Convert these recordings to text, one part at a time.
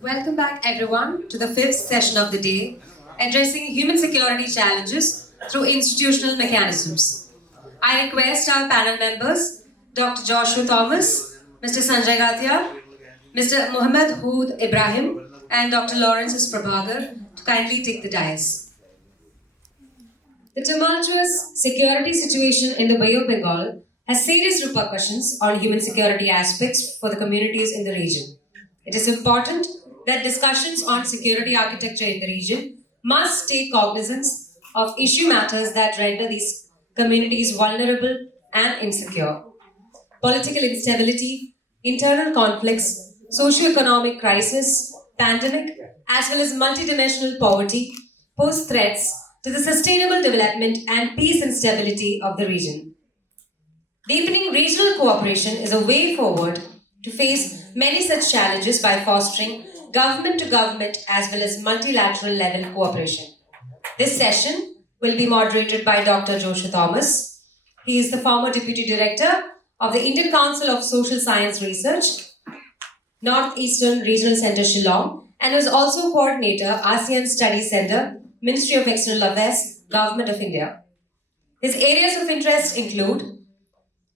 Welcome back, everyone, to the fifth session of the day, addressing human security challenges through institutional mechanisms. I request our panel members, Dr. Joshua Thomas, Mr. Sanjay Gatia, Mr. Mohammed Hood Ibrahim, and Dr. Lawrence S. Prabhagar to kindly take the dais. The tumultuous security situation in the Bay of Bengal has serious repercussions on human security aspects for the communities in the region. It is important that discussions on security architecture in the region must take cognizance of issue matters that render these communities vulnerable and insecure. Political instability, internal conflicts, socio-economic crisis, pandemic, as well as multidimensional poverty pose threats to the sustainable development and peace and stability of the region. Deepening regional cooperation is a way forward to face many such challenges by fostering government to government as well as multilateral level cooperation. This session will be moderated by Dr. Joshua Thomas. He is the former Deputy Director of the Indian Council of Social Science Research, Northeastern Regional Center Shillong, and is also Coordinator, ASEAN Studies Center, Ministry of External Affairs, Government of India. His areas of interest include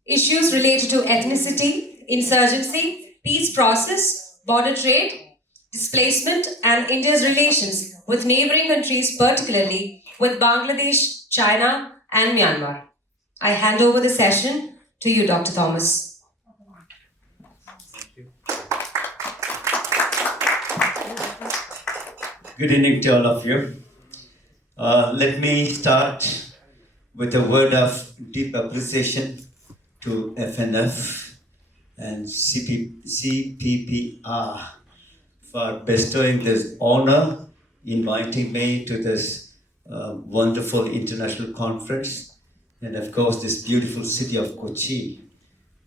issues related to ethnicity, insurgency, peace process, border trade, displacement, and India's relations with neighboring countries, particularly with Bangladesh, China, and Myanmar. I hand over the session to you, Dr. Thomas. Good evening to all of you. Let me start with a word of deep appreciation to FNF and CPPR for bestowing this honor, inviting me to this wonderful international conference, and of course this beautiful city of Kochi.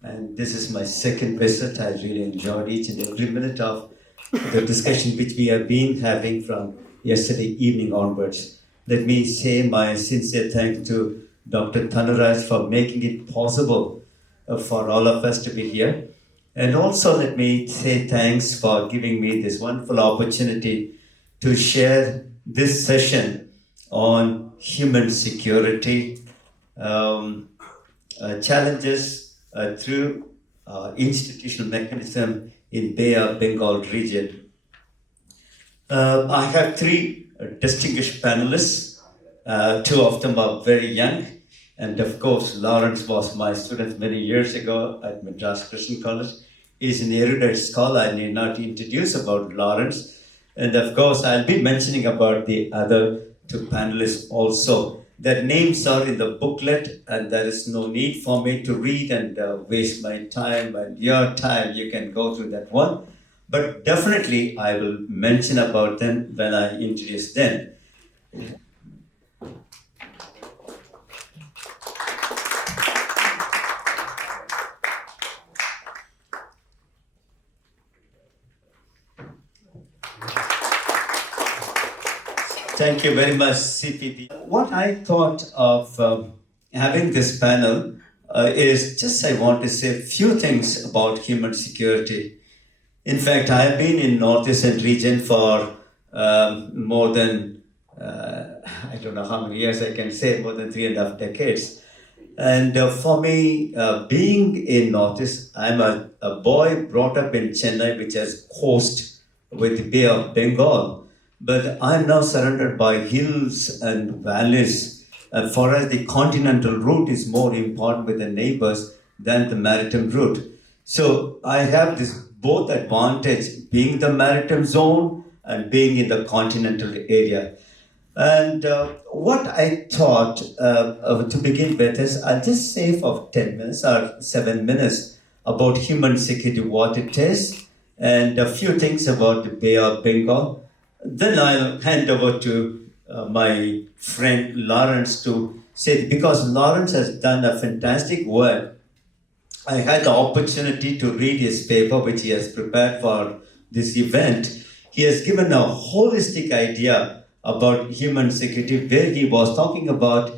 And this is my second visit. I really enjoyed each and every minute of the discussion which we have been having from yesterday evening onwards. Let me say my sincere thanks to Dr. Thanuraj for making it possible for all of us to be here. And also let me say thanks for giving me this wonderful opportunity to share this session on human security challenges through institutional mechanism in Bay of Bengal region. I have three distinguished panelists. Two of them are very young. And of course, Lawrence was my student many years ago at Madras Christian College. He's an erudite scholar. I need not introduce about Lawrence. And of course, I'll be mentioning about the other two panelists also. Their names are in the booklet, and there is no need for me to read and waste my time and your time. You can go through that one. But definitely, I will mention about them when I introduce them. Thank you very much, CPP. What I thought of having this panel is just I want to say a few things about human security. In fact, I have been in Northeastern region for more than, I don't know how many years I can say, more than 3.5 decades. And for me, being in Northeast, I'm a boy brought up in Chennai, which has coast with the Bay of Bengal. But I'm now surrounded by hills and valleys. For us, the continental route is more important with the neighbors than the maritime route. So I have this both advantage, being the maritime zone and being in the continental area. And what I thought to begin with is, I'll just say for 10 minutes or 7 minutes about human security, what it is, and a few things about the Bay of Bengal. Then I'll hand over to my friend Lawrence to say, because Lawrence has done a fantastic work. I had the opportunity to read his paper, which he has prepared for this event. He has given a holistic idea about human security, where he was talking about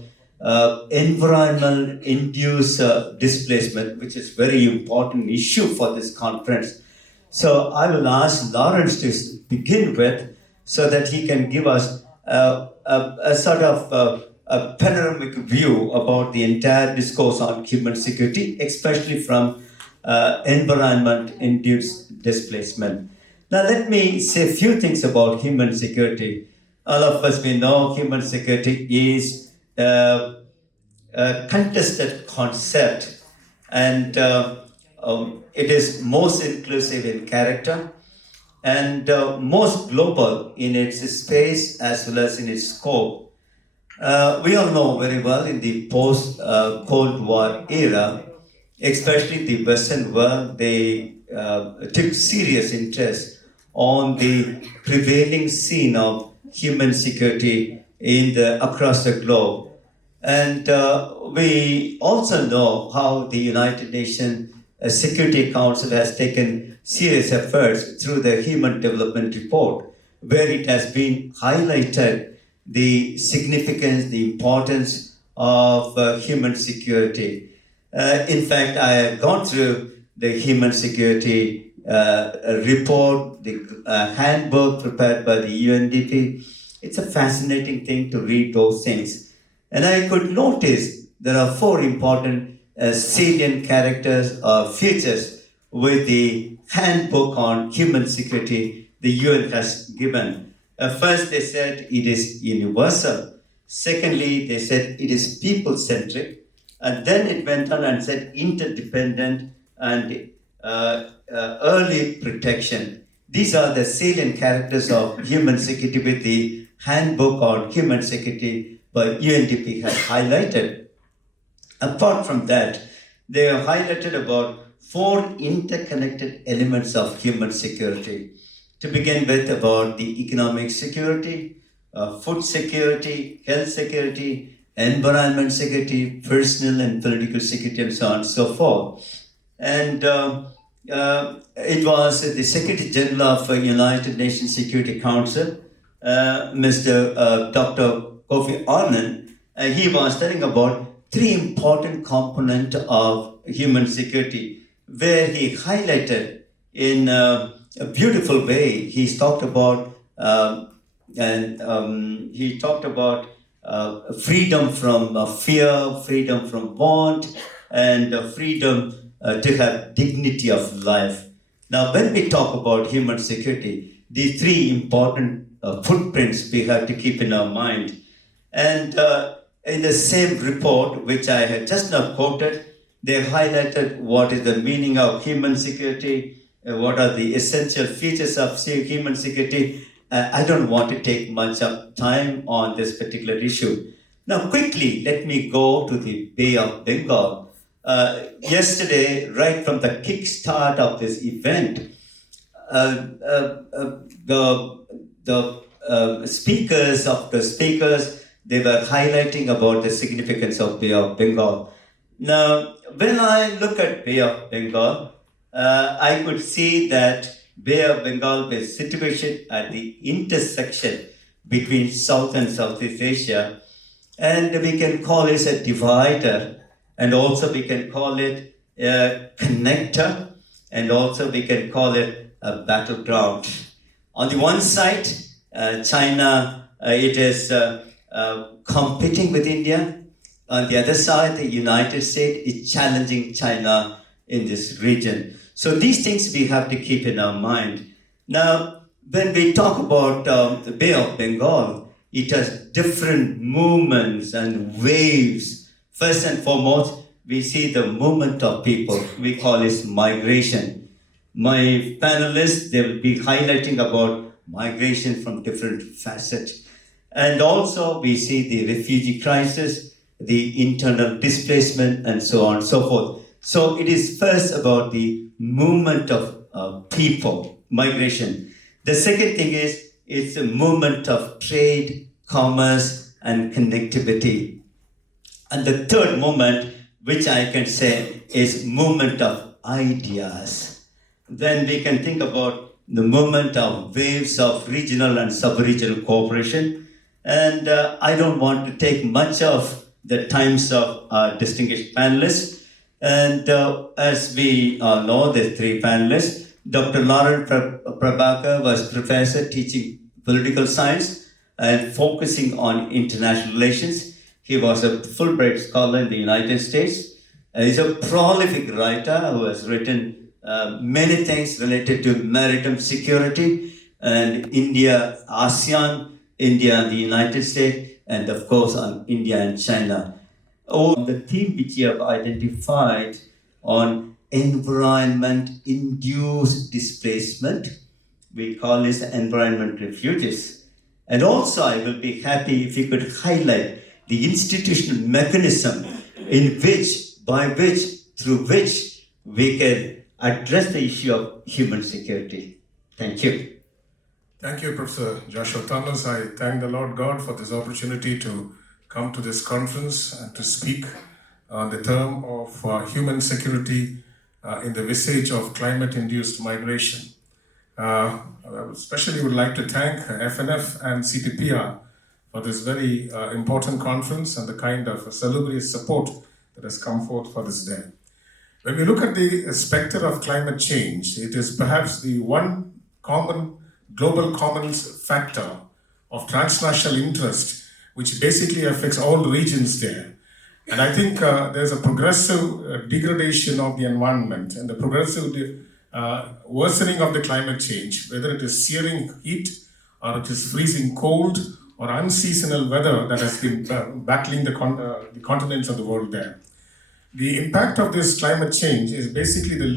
environmental induced displacement, which is very important issue for this conference. So I will ask Lawrence to begin with so that he can give us a sort of a panoramic view about the entire discourse on human security, especially from environment-induced displacement. Now, let me say a few things about human security. All of us, we know human security is a contested concept, and it is most inclusive in character and most global in its space as well as in its scope. We all know very well in the post Cold War era, especially the Western world, they took serious interest on the prevailing scene of human security across the globe. And we also know how the United Nations Security Council has taken serious efforts through the Human Development Report, where it has been highlighted the significance, the importance of human security. In fact, I have gone through the human security report, the handbook prepared by the UNDP. It's a fascinating thing to read those things. And I could notice there are four important salient characters or features with the handbook on human security the UN has given. First, they said it is universal. Secondly, they said it is people-centric. And then it went on and said interdependent and early protection. These are the salient characters of human security with the handbook on human security by UNDP has highlighted. Apart from that, they have highlighted about four interconnected elements of human security. To begin with, about the economic security, food security, health security, environment security, personal and political security, and so on and so forth. And it was the Secretary General of United Nations Security Council, Mr. Dr. Kofi Annan. He was telling about three important components of human security, where he highlighted in a beautiful way. He talked about freedom from fear, freedom from want, and freedom to have dignity of life. Now, when we talk about human security, these three important footprints we have to keep in our mind. And in the same report, which I had just now quoted, they highlighted what is the meaning of human security, what are the essential features of human security. I don't want to take much of time on this particular issue. Now, quickly, let me go to the Bay of Bengal. Yesterday, right from the kickstart of this event, the speakers, they were highlighting about the significance of Bay of Bengal. Now, when I look at Bay of Bengal, I could see that Bay of Bengal is situated at the intersection between South and Southeast Asia, and we can call it a divider, and also we can call it a connector, and also we can call it a battleground. On the one side, China, it is competing with India. On the other side, the United States is challenging China in this region. So these things we have to keep in our mind. Now, when we talk about the Bay of Bengal, it has different movements and waves. First and foremost, we see the movement of people. We call it migration. My panelists, they will be highlighting about migration from different facets. And also, we see the refugee crisis, the internal displacement, and so on and so forth. So it is first about the movement of people, migration. The second thing is it's a movement of trade, commerce, and connectivity. And the third movement, which I can say is movement of ideas. Then we can think about the movement of waves of regional and sub-regional cooperation. And I don't want to take much of the times of our distinguished panelists. And as we all know, the three panelists, Dr. Lauren Prabhakar was professor teaching political science and focusing on international relations. He was a Fulbright scholar in the United States. He's a prolific writer who has written many things related to maritime security and India, ASEAN, India and the United States, and of course on India and China. Oh, the theme which you have identified on environment-induced displacement, we call this environment refugees. And also I will be happy if you could highlight the institutional mechanism in which, by which, through which we can address the issue of human security. Thank you. Thank you, Professor Joshua Thomas. I thank the Lord God for this opportunity to come to this conference and to speak on the term of human security in the visage of climate-induced migration. I especially would like to thank FNF and CTPR for this very important conference and the kind of salubrious support that has come forth for this day. When we look at the specter of climate change, it is perhaps the one common global commons factor of transnational interest, which basically affects all regions there. And I think there's a progressive degradation of the environment and the progressive worsening of the climate change, whether it is searing heat or it is freezing cold or unseasonal weather that has been battling the continents of the world there. The impact of this climate change is basically the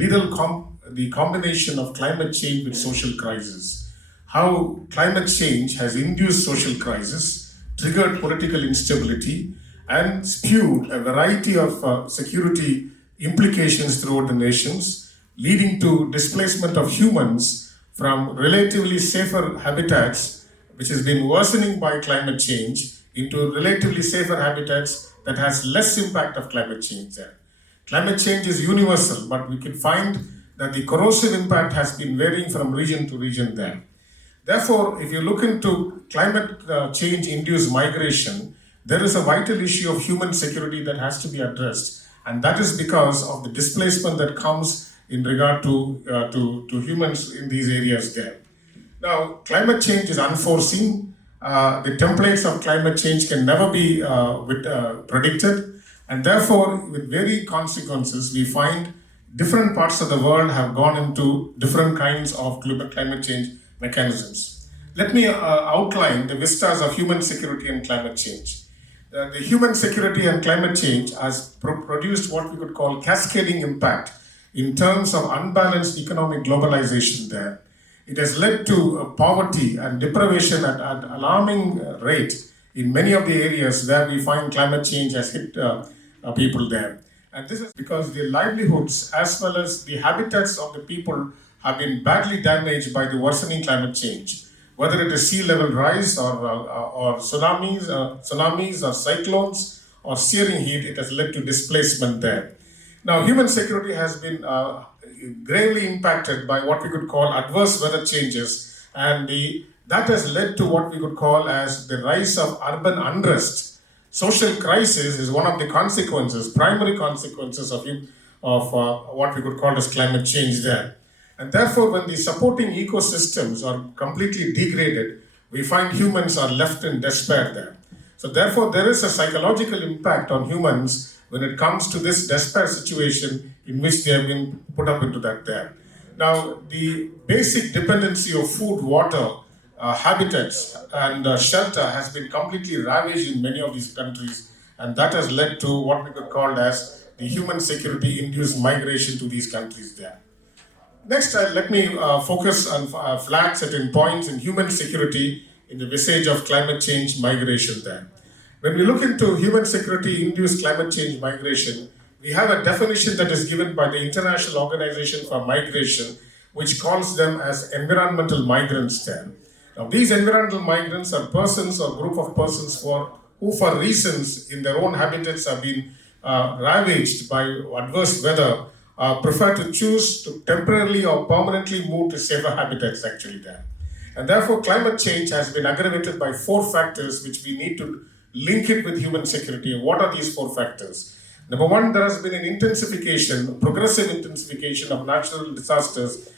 combination of climate change with social crisis. How climate change has induced social crisis, triggered political instability, and spewed a variety of security implications throughout the nations, leading to displacement of humans from relatively safer habitats, which has been worsening by climate change, into relatively safer habitats that has less impact of climate change there. Climate change is universal, but we can find that the corrosive impact has been varying from region to region there. Therefore, if you look into climate change-induced migration, there is a vital issue of human security that has to be addressed, and that is because of the displacement that comes in regard to humans in these areas there. Now, climate change is unforeseen. The templates of climate change can never be predicted, and therefore, with varied consequences, we find different parts of the world have gone into different kinds of climate change mechanisms. Let me outline the vistas of human security and climate change. The human security and climate change has produced what we could call cascading impact in terms of unbalanced economic globalization there. It has led to poverty and deprivation at an alarming rate in many of the areas where we find climate change has hit people there. And this is because the livelihoods as well as the habitats of the people have been badly damaged by the worsening climate change. Whether it is sea level rise or tsunamis or cyclones or searing heat, it has led to displacement there. Now, human security has been gravely impacted by what we could call adverse weather changes, and that has led to what we could call as the rise of urban unrest. Social crisis is one of the consequences, primary consequences of what we could call as climate change there. And therefore, when the supporting ecosystems are completely degraded, we find humans are left in despair there. So therefore, there is a psychological impact on humans when it comes to this despair situation in which they have been put up into that there. Now, the basic dependency of food, water, habitats, and shelter has been completely ravaged in many of these countries, and that has led to what we could call as the human security-induced migration to these countries there. Next, let me focus on flag certain points in human security in the visage of climate change migration there. When we look into human security-induced climate change migration, we have a definition that is given by the International Organization for Migration, which calls them as environmental migrants there. Now, these environmental migrants are persons or group of persons who for reasons in their own habitats have been ravaged by adverse weather, prefer to choose to temporarily or permanently move to safer habitats actually there. And therefore, climate change has been aggravated by 4 factors which we need to link it with human security. And what are these 4 factors? Number 1, there has been an intensification, progressive intensification of natural disasters,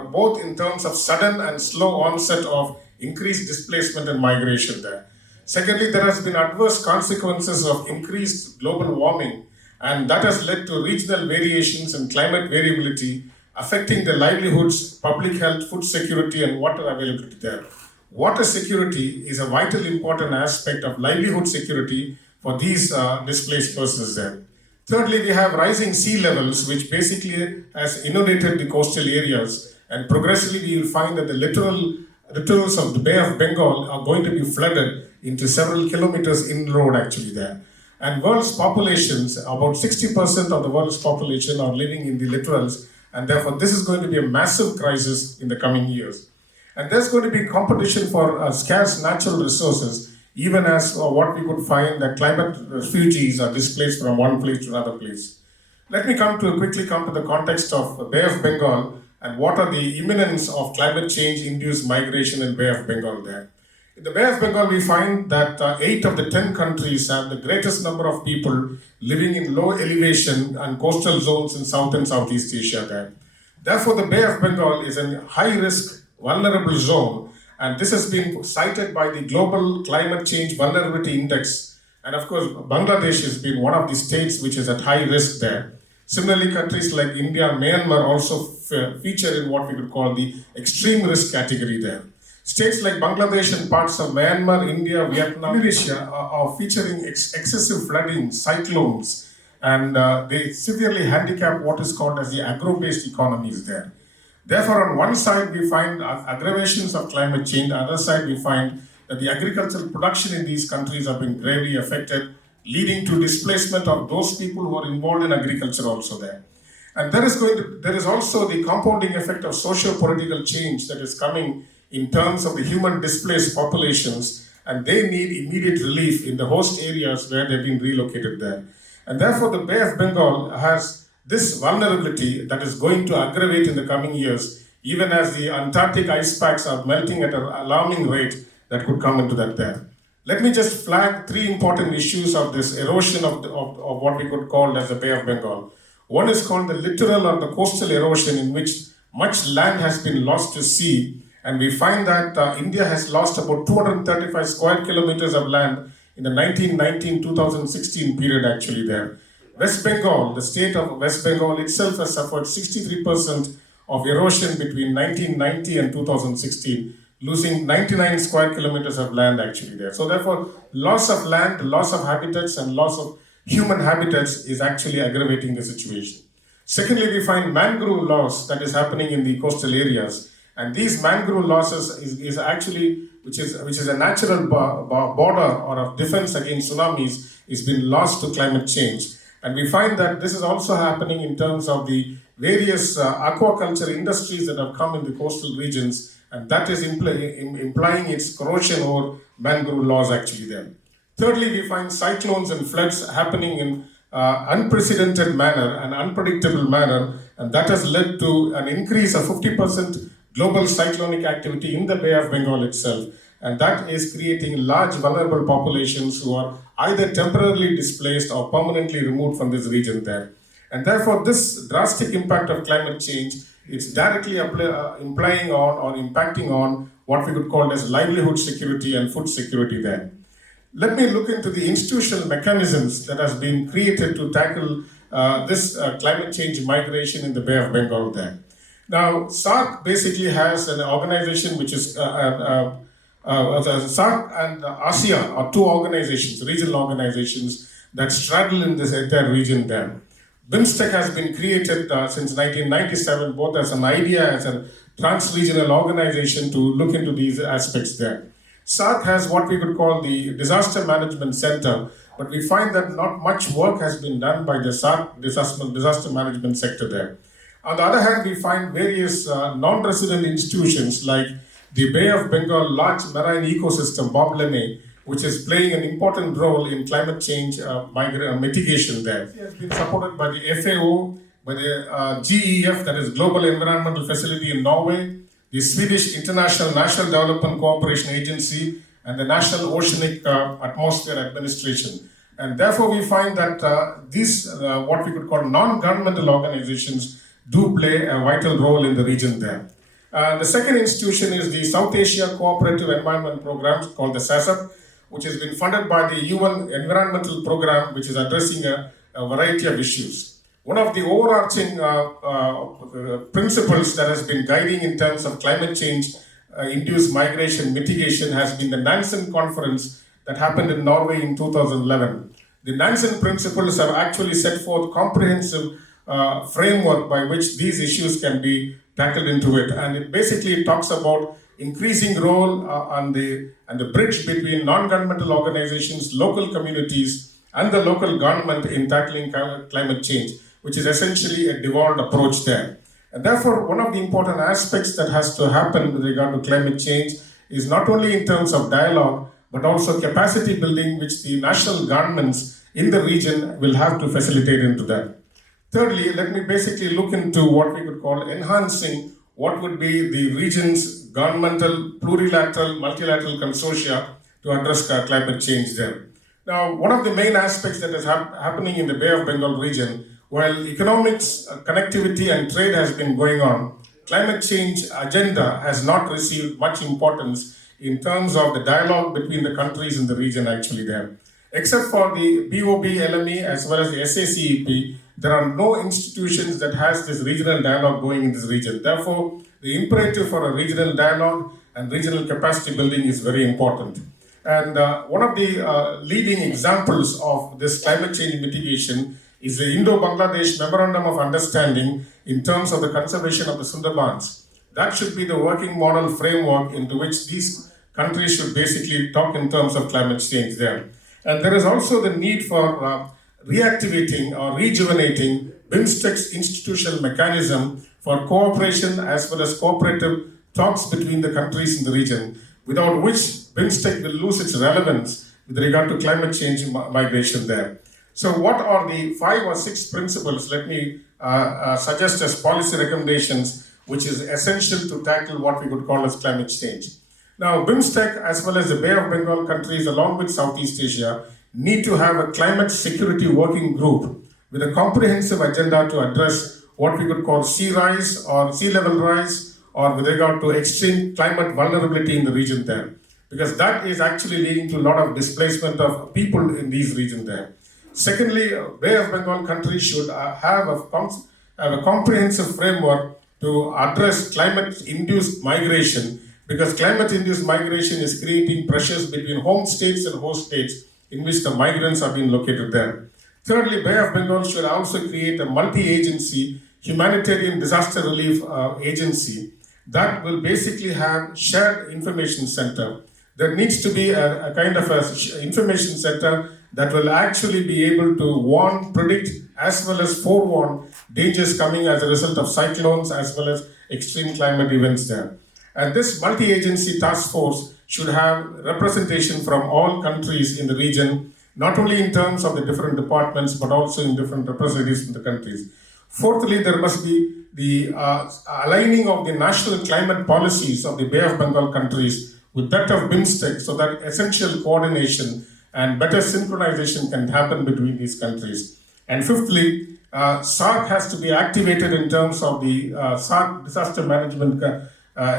both in terms of sudden and slow onset of increased displacement and migration there. Secondly, there has been adverse consequences of increased global warming, and that has led to regional variations and climate variability affecting the livelihoods, public health, food security, and water availability there. Water security is a vital important aspect of livelihood security for these displaced persons there. Thirdly, we have rising sea levels, which basically has inundated the coastal areas, and progressively we will find that the littorals of the Bay of Bengal are going to be flooded into several kilometers inland actually there. And world's populations, about 60% of the world's population are living in the littorals, and therefore this is going to be a massive crisis in the coming years. And there's going to be competition for scarce natural resources, even as what we could find that climate refugees are displaced from one place to another place. Let me quickly come to the context of Bay of Bengal and what are the imminence of climate change induced migration in Bay of Bengal there. In the Bay of Bengal, we find that 8 of the 10 countries have the greatest number of people living in low elevation and coastal zones in South and Southeast Asia there. Therefore, the Bay of Bengal is a high-risk, vulnerable zone, and this has been cited by the Global Climate Change Vulnerability Index. And of course, Bangladesh has been one of the states which is at high risk there. Similarly, countries like India, Myanmar also feature in what we could call the extreme risk category there. States like Bangladesh and parts of Myanmar, India, Vietnam, Indonesia are featuring excessive flooding, cyclones, and they severely handicap what is called as the agro-based economies there. Therefore, on one side, we find aggravations of climate change. On the other side, we find that the agricultural production in these countries have been gravely affected, leading to displacement of those people who are involved in agriculture also there. And there is also the compounding effect of socio-political change that is coming in terms of the human displaced populations, and they need immediate relief in the host areas where they've been relocated there. And therefore, the Bay of Bengal has this vulnerability that is going to aggravate in the coming years, even as the Antarctic ice packs are melting at an alarming rate that could come into that there. Let me just flag 3 important issues of this erosion of what we could call as the Bay of Bengal. One is called the littoral or the coastal erosion, in which much land has been lost to sea, and we find that India has lost about 235 square kilometers of land in the 1919-2016 period actually there. West Bengal, the state of West Bengal itself has suffered 63% of erosion between 1990 and 2016, losing 99 square kilometers of land actually there. So therefore, loss of land, loss of habitats, and loss of human habitats is actually aggravating the situation. Secondly, we find mangrove loss that is happening in the coastal areas. And these mangrove losses is actually, which is a natural border or a defense against tsunamis, is been lost to climate change. And we find that this is also happening in terms of the various aquaculture industries that have come in the coastal regions, and that is implying its corrosion or mangrove loss actually there. Thirdly, we find cyclones and floods happening in unprecedented manner and unpredictable manner, and that has led to an increase of 50% global cyclonic activity in the Bay of Bengal itself, and that is creating large vulnerable populations who are either temporarily displaced or permanently removed from this region there. And therefore, this drastic impact of climate change is directly implying on or impacting on what we could call as livelihood security and food security there. Let me look into the institutional mechanisms that has been created to tackle this climate change migration in the Bay of Bengal there. Now, SAARC basically has an organization which is SAARC and ASEAN are 2 organizations, regional organizations that straddle in this entire region there. BIMSTEC has been created since 1997, both as an idea as a trans-regional organization to look into these aspects there. SAARC has what we could call the Disaster Management Center, but we find that not much work has been done by the SAARC disaster management sector there. On the other hand, we find various non-resident institutions like the Bay of Bengal Large Marine Ecosystem, Bob Lene, which is playing an important role in climate change mitigation there. It has been supported by the FAO, by the GEF, that is Global Environmental Facility in Norway, the Swedish International National Development Cooperation Agency, and the National Oceanic Atmosphere Administration. And therefore, we find that these, what we could call non-governmental organizations, do play a vital role in the region there. The second institution is the South Asia Cooperative Environment Program called the SASAP, which has been funded by the UN Environmental Program, which is addressing a variety of issues. One of the overarching principles that has been guiding in terms of climate change induced migration mitigation has been the Nansen Conference that happened in Norway in 2011. The Nansen principles have actually set forth comprehensive framework by which these issues can be tackled into it, and it basically talks about increasing role and the bridge between non-governmental organizations, local communities, and the local government in tackling climate change, which is essentially a devolved approach there. And therefore, one of the important aspects that has to happen with regard to climate change is not only in terms of dialogue, but also capacity building, which the national governments in the region will have to facilitate into that. Thirdly, let me basically look into what we could call enhancing what would be the region's governmental, plurilateral, multilateral consortia to address climate change there. Now, one of the main aspects that is happening in the Bay of Bengal region, while economics, connectivity and trade has been going on, climate change agenda has not received much importance in terms of the dialogue between the countries in the region actually there. Except for the BOB, LME as well as the SACEP, there are no institutions that has this regional dialogue going in this region. Therefore, the imperative for a regional dialogue and regional capacity building is very important. And one of the leading examples of this climate change mitigation is the Indo-Bangladesh Memorandum of Understanding in terms of the conservation of the Sundarbans. That should be the working model framework into which these countries should basically talk in terms of climate change there. And there is also the need for reactivating or rejuvenating BIMSTEC's institutional mechanism for cooperation as well as cooperative talks between the countries in the region, without which BIMSTEC will lose its relevance with regard to climate change migration there. So what are the 5 or 6 principles, let me suggest as policy recommendations, which is essential to tackle what we could call as climate change. Now, BIMSTEC as well as the Bay of Bengal countries along with Southeast Asia need to have a climate security working group with a comprehensive agenda to address what we could call sea rise or sea level rise, or with regard to extreme climate vulnerability in the region there. Because that is actually leading to a lot of displacement of people in these regions there. Secondly, Bay of Bengal countries should have a comprehensive framework to address climate-induced migration, because climate-induced migration is creating pressures between home states and host states in which the migrants are being located there. Thirdly, Bay of Bengal should also create a multi-agency humanitarian disaster relief agency that will basically have shared information center. There needs to be a kind of a information center that will actually be able to warn, predict, as well as forewarn dangers coming as a result of cyclones as well as extreme climate events there. And this multi-agency task force should have representation from all countries in the region, not only in terms of the different departments, but also in different representatives in the countries. Fourthly, there must be the aligning of the national climate policies of the Bay of Bengal countries with that of BIMSTEC, so that essential coordination and better synchronization can happen between these countries. And fifthly, SARC has to be activated in terms of the SARC Disaster Management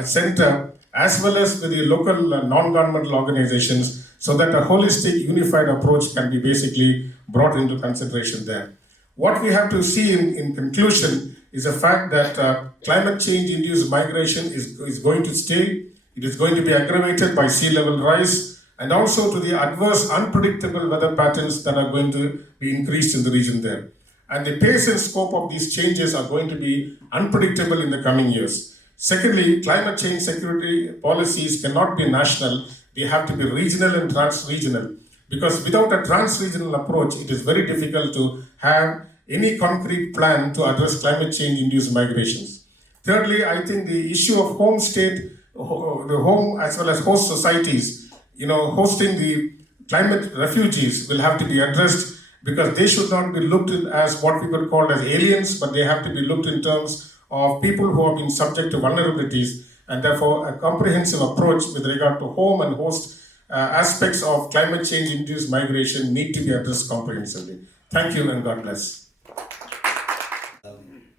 Center, as well as with the local non-governmental organizations, so that a holistic, unified approach can be basically brought into consideration there. What we have to see in conclusion is the fact that climate change-induced migration is going to stay. It is going to be aggravated by sea level rise, and also to the adverse, unpredictable weather patterns that are going to be increased in the region there. And the pace and scope of these changes are going to be unpredictable in the coming years. Secondly, climate change security policies cannot be national. They have to be regional and trans-regional. Because without a trans-regional approach, it is very difficult to have any concrete plan to address climate change-induced migrations. Thirdly, I think the issue of home state, the home as well as host societies, hosting the climate refugees will have to be addressed, because they should not be looked at as what we could call as aliens, but they have to be looked in terms of people who have been subject to vulnerabilities, and therefore a comprehensive approach with regard to home and host aspects of climate change-induced migration need to be addressed comprehensively. Thank you and God bless.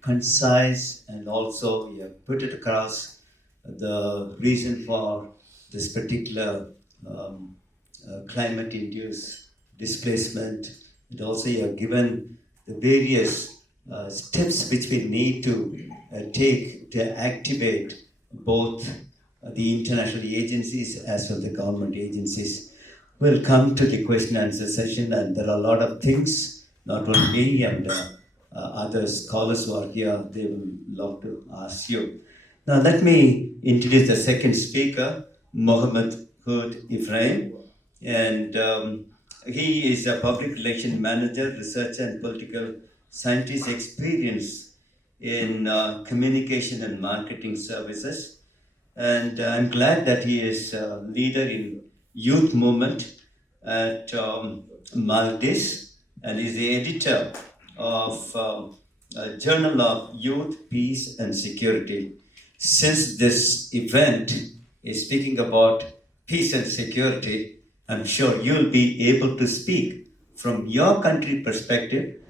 Concise, and also you have put it across the reason for this particular climate-induced displacement, and also you have given the various steps which we need to take to activate both the international agencies as well as the government agencies. We'll come to the question and answer session, and there are a lot of things, not only me and other scholars who are here, they will love to ask you. Now let me introduce the second speaker, Mohammed Hood Ibrahim, and he is a public relations manager, researcher, and political scientist experienced in communication and marketing services. And I'm glad that he is a leader in youth movement at Maldives, and is the editor of a Journal of Youth, Peace and Security. Since this event is speaking about peace and security, I'm sure you'll be able to speak from your country perspective,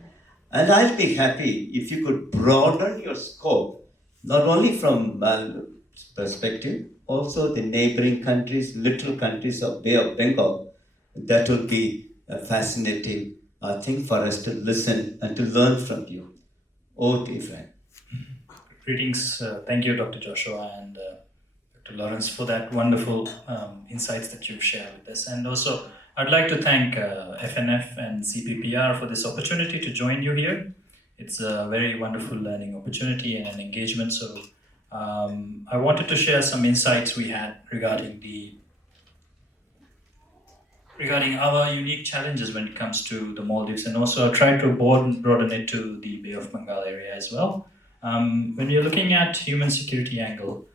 and I'll be happy if you could broaden your scope, not only from Maldives perspective, also the neighboring countries, little countries of Bay of Bengal. That will be a fascinating thing for us to listen and to learn from you. Oh, dear friend. Greetings. Thank you, Dr. Joshua and Dr. Lawrence, for that wonderful insights that you've shared with us. And also, I'd like to thank FNF and CPPR for this opportunity to join you here. It's a very wonderful learning opportunity and an engagement. So I wanted to share some insights we had regarding our unique challenges when it comes to the Maldives, and also try to broaden it to the Bay of Bengal area as well. When you're looking at human security angle,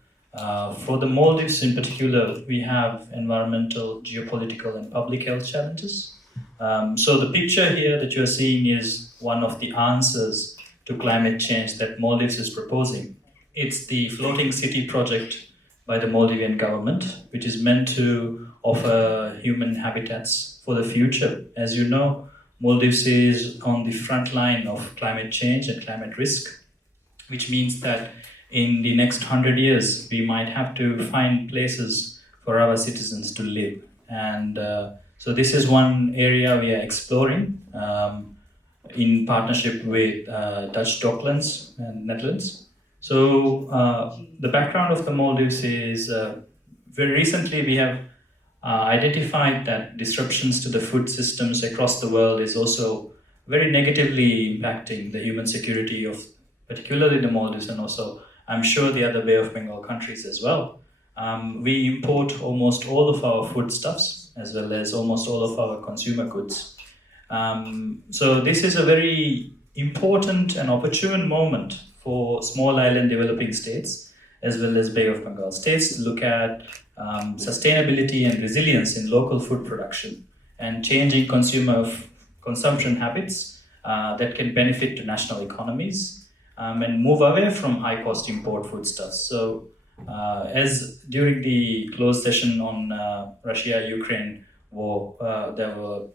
for the Maldives in particular, we have environmental, geopolitical, and public health challenges. So the picture here that you're seeing is one of the answers to climate change that Maldives is proposing. It's the floating city project by the Maldivian government, which is meant to offer human habitats for the future. As you know, Maldives is on the front line of climate change and climate risk, which means that in the next 100 years, we might have to find places for our citizens to live. And so this is one area we are exploring in partnership with Dutch Docklands and Netherlands. So the background of the Maldives is very recently we have identified that disruptions to the food systems across the world is also very negatively impacting the human security of particularly the Maldives, and also I'm sure the other Bay of Bengal countries as well. We import almost all of our foodstuffs as well as almost all of our consumer goods. So this is a very important and opportune moment for small island developing states as well as Bay of Bengal states to look at sustainability and resilience in local food production and changing consumption habits that can benefit to national economies and move away from high-cost import foodstuffs. So as during the closed session on Russia-Ukraine war, there were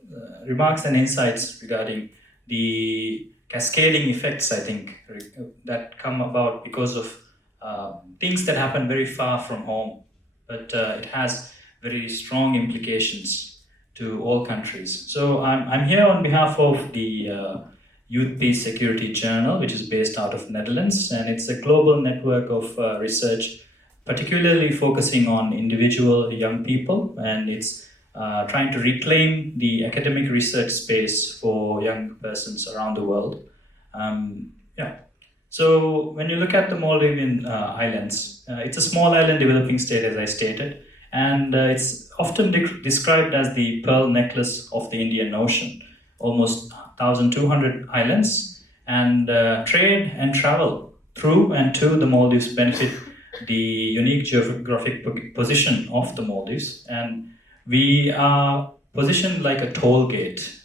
remarks and insights regarding the cascading effects, I think, that come about because of things that happen very far from home, but it has very strong implications to all countries. So I'm here on behalf of the Youth Peace Security Journal, which is based out of Netherlands, and it's a global network of research, particularly focusing on individual young people, and it's trying to reclaim the academic research space for young persons around the world. So when you look at the Maldivian islands, it's a small island developing state, as I stated, and it's often described as the pearl necklace of the Indian Ocean. Almost 1,200 islands, and trade and travel through and to the Maldives benefit the unique geographic position of the Maldives, and we are positioned like a toll gate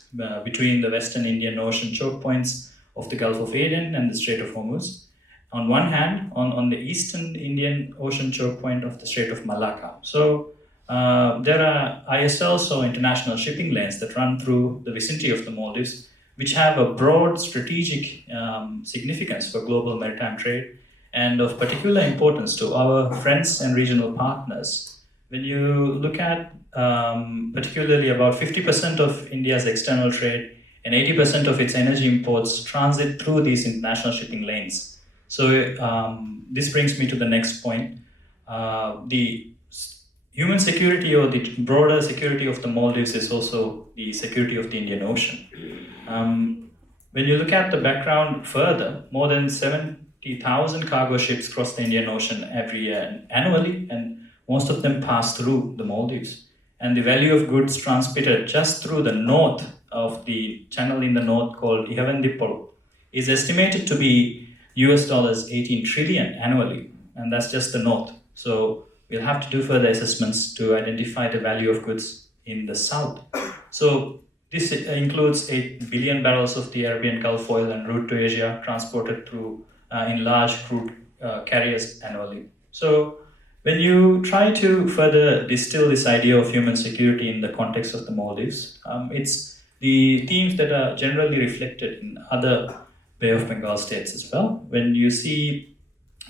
between the Western Indian Ocean choke points of the Gulf of Aden and the Strait of Hormuz. On one hand, on the Eastern Indian Ocean choke point of the Strait of Malacca. So there are ISLs, so international shipping lanes, that run through the vicinity of the Maldives, which have a broad strategic significance for global maritime trade and of particular importance to our friends and regional partners. When you look at particularly about 50% of India's external trade and 80% of its energy imports transit through these international shipping lanes. So this brings me to the next point. The human security or the broader security of the Maldives is also the security of the Indian Ocean. When you look at the background further, more than 70,000 cargo ships cross the Indian Ocean every year annually, and most of them pass through the Maldives. And the value of goods transmitted just through the north of the channel in the north called Ihavandipol is estimated to be US dollars 18 trillion annually, and that's just the north. So we'll have to do further assessments to identify the value of goods in the south. So this includes 8 billion barrels of the Arabian Gulf oil en route to Asia transported through in large crude carriers annually. So when you try to further distill this idea of human security in the context of the Maldives, it's the themes that are generally reflected in other Bay of Bengal states as well. When you see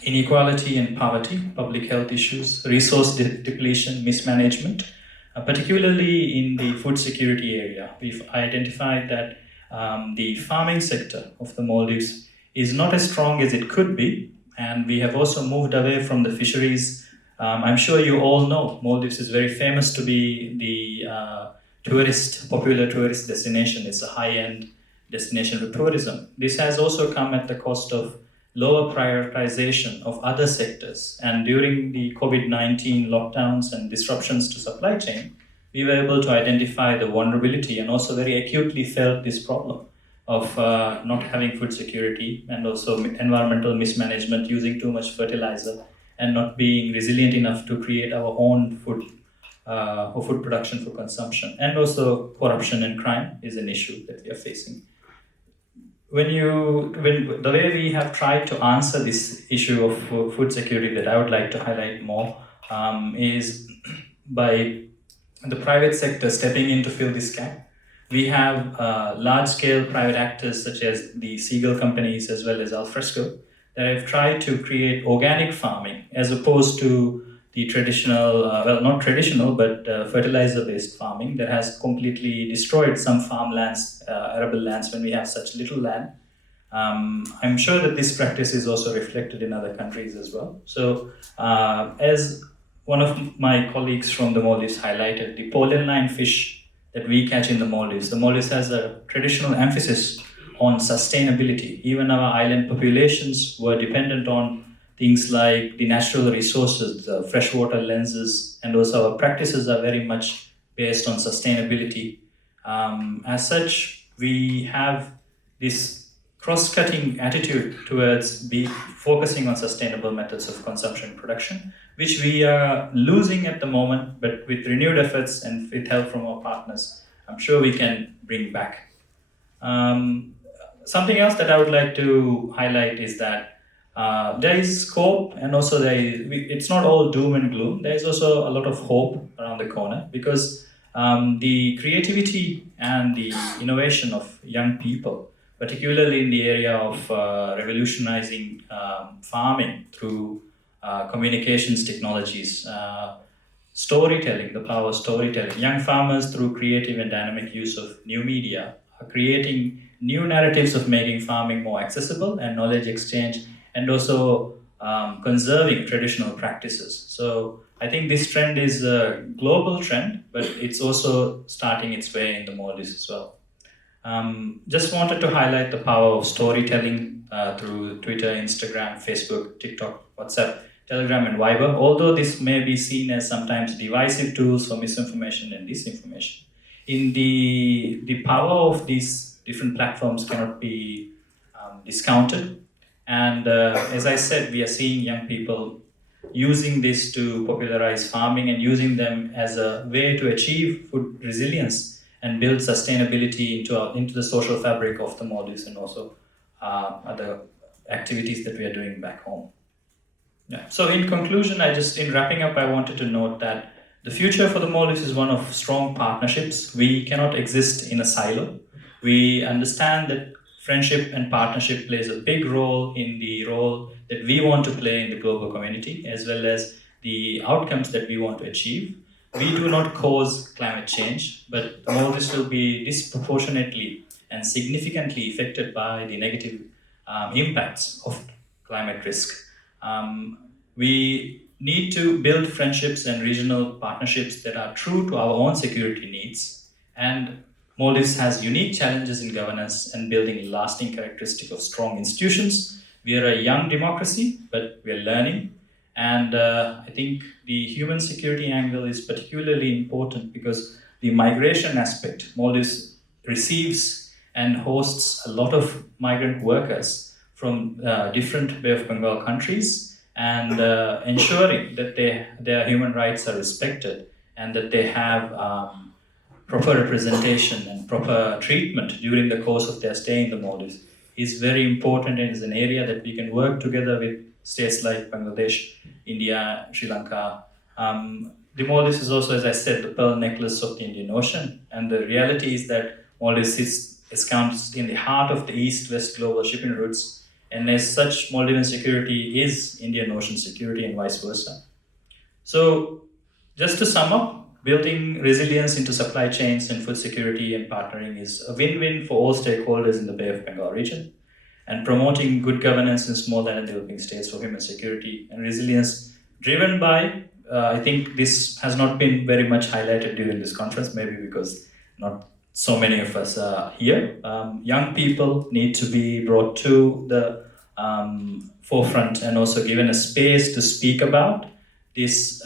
inequality and poverty, public health issues, resource depletion, mismanagement, particularly in the food security area, we've identified that the farming sector of the Maldives is not as strong as it could be, and we have also moved away from the fisheries. I'm sure you all know Maldives is very famous to be the popular tourist destination. It's a high-end destination for tourism. This has also come at the cost of lower prioritization of other sectors. And during the COVID-19 lockdowns and disruptions to supply chain, we were able to identify the vulnerability and also very acutely felt this problem of not having food security and also environmental mismanagement, using too much fertilizer, and not being resilient enough to create our own food or food production for consumption. And also corruption and crime is an issue that we are facing. When the way we have tried to answer this issue of food security that I would like to highlight more is by the private sector stepping in to fill this gap. We have large-scale private actors such as the Seagull companies as well as Alfresco that have tried to create organic farming as opposed to the traditional, not traditional, but fertilizer-based farming that has completely destroyed some farmlands, arable lands when we have such little land. I'm sure that this practice is also reflected in other countries as well. So as one of my colleagues from the Maldives highlighted, the pollen line fish that we catch in the Maldives has a traditional emphasis on sustainability. Even our island populations were dependent on things like the natural resources, the freshwater lenses, and also our practices are very much based on sustainability. As such, we have this cross-cutting attitude towards focusing on sustainable methods of consumption and production, which we are losing at the moment, but with renewed efforts and with help from our partners, I'm sure we can bring back. Something else that I would like to highlight is that there is scope, and also it's not all doom and gloom. There is also a lot of hope around the corner, because the creativity and the innovation of young people, particularly in the area of revolutionizing farming through communications technologies, storytelling, the power of storytelling. Young farmers, through creative and dynamic use of new media, are creating new narratives of making farming more accessible and knowledge exchange, and also conserving traditional practices. So I think this trend is a global trend, but it's also starting its way in the Maldives as well. Just wanted to highlight the power of storytelling through Twitter, Instagram, Facebook, TikTok, WhatsApp, Telegram, and Viber. Although this may be seen as sometimes divisive tools for misinformation and disinformation, in the power of these different platforms cannot be discounted. And as I said, we are seeing young people using this to popularize farming and using them as a way to achieve food resilience and build sustainability into the social fabric of the Maldives, and also other activities that we are doing back home. Yeah. So in conclusion, in wrapping up, I wanted to note that the future for the Maldives is one of strong partnerships. We cannot exist in a silo. We understand that friendship and partnership plays a big role in the role that we want to play in the global community, as well as the outcomes that we want to achieve. We do not cause climate change, but the Maldives will be disproportionately and significantly affected by the negative impacts of climate risk. We need to build friendships and regional partnerships that are true to our own security needs. And Maldives has unique challenges in governance and building lasting characteristic of strong institutions. We are a young democracy, but we are learning. And I think the human security angle is particularly important because the migration aspect, Maldives receives and hosts a lot of migrant workers from different Bay of Bengal countries, and ensuring that their human rights are respected and that they have proper representation and proper treatment during the course of their stay in the Maldives is very important, and is an area that we can work together with states like Bangladesh, India, Sri Lanka. The Maldives is also, as I said, the pearl necklace of the Indian Ocean, and the reality is that Maldives is ensconced in the heart of the east-west global shipping routes, and as such, Maldivian security is Indian Ocean security and vice versa. So, just to sum up, building resilience into supply chains and food security and partnering is a win-win for all stakeholders in the Bay of Bengal region. And promoting good governance in small and developing states for human security and resilience, driven by, I think this has not been very much highlighted during this conference, maybe because not so many of us are here. Young people need to be brought to the forefront and also given a space to speak about these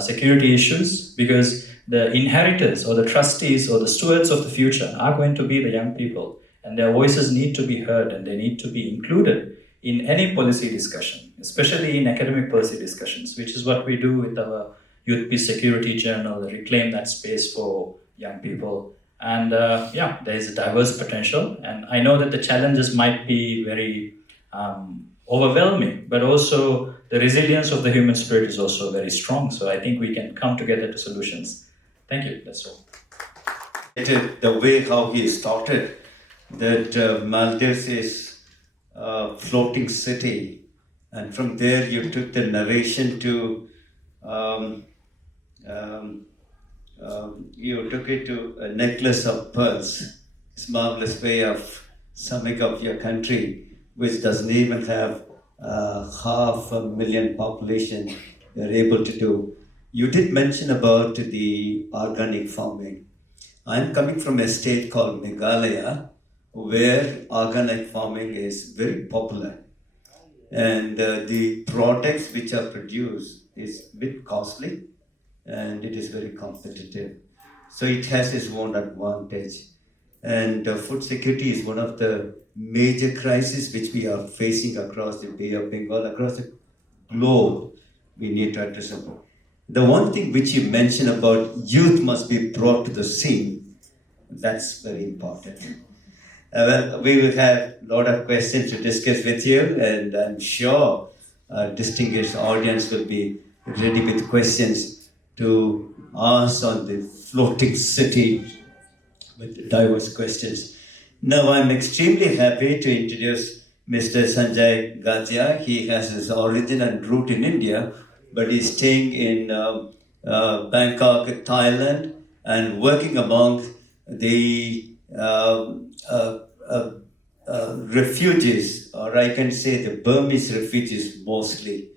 security issues, because the inheritors or the trustees or the stewards of the future are going to be the young people, and their voices need to be heard and they need to be included in any policy discussion, especially in academic policy discussions, which is what we do with our Youth Peace Security Journal, reclaim that space for young people. And there is a diverse potential, and I know that the challenges might be very overwhelming, but also the resilience of the human spirit is also very strong. So I think we can come together to solutions. Thank you. That's all. The way how he started, that Maldives is a floating city, and from there you took the narration to you took it to a necklace of pearls. It's a marvelous way of summing up your country, which doesn't even have 500,000 population. You're able to do. You did mention about the organic farming. I'm coming from a state called Meghalaya, where organic farming is very popular, and the products which are produced is a bit costly, and it is very competitive. So it has its own advantage. And food security is one of the major crises which we are facing across the Bay of Bengal, across the globe. We need to address them. The one thing which you mentioned about youth must be brought to the scene, that's very important. Well, we will have a lot of questions to discuss with you, and I'm sure our distinguished audience will be ready with questions to ask on the floating city with diverse questions. Now, I'm extremely happy to introduce Mr. Sanjay Gajia. He has his origin and root in India, but he's staying in Bangkok, Thailand, and working among the refugees, or I can say the Burmese refugees mostly.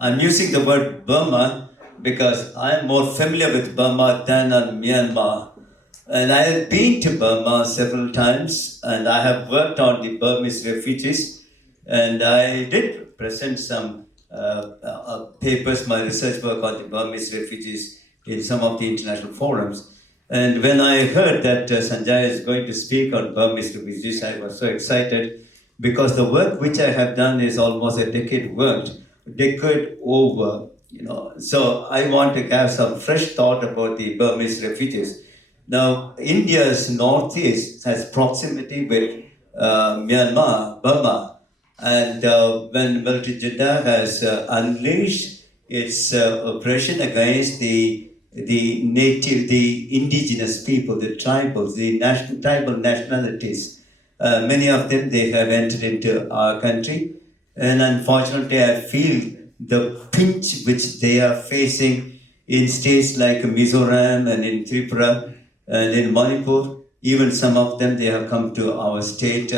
I'm using the word Burma because I'm more familiar with Burma than on Myanmar. And I have been to Burma several times, and I have worked on the Burmese refugees, and I did present some papers, my research work on the Burmese refugees in some of the international forums. And when I heard that Sanjay is going to speak on Burmese refugees, I was so excited, because the work which I have done is almost a decade over, So I want to have some fresh thought about the Burmese refugees. Now, India's northeast has proximity with Myanmar, Burma, and when military Jeddah has unleashed its oppression against the native, the indigenous people, the tribals, the tribal nationalities, Many of them, they have entered into our country. And unfortunately, I feel the pinch which they are facing in states like Mizoram and in Tripura and in Manipur. Even some of them, they have come to our state,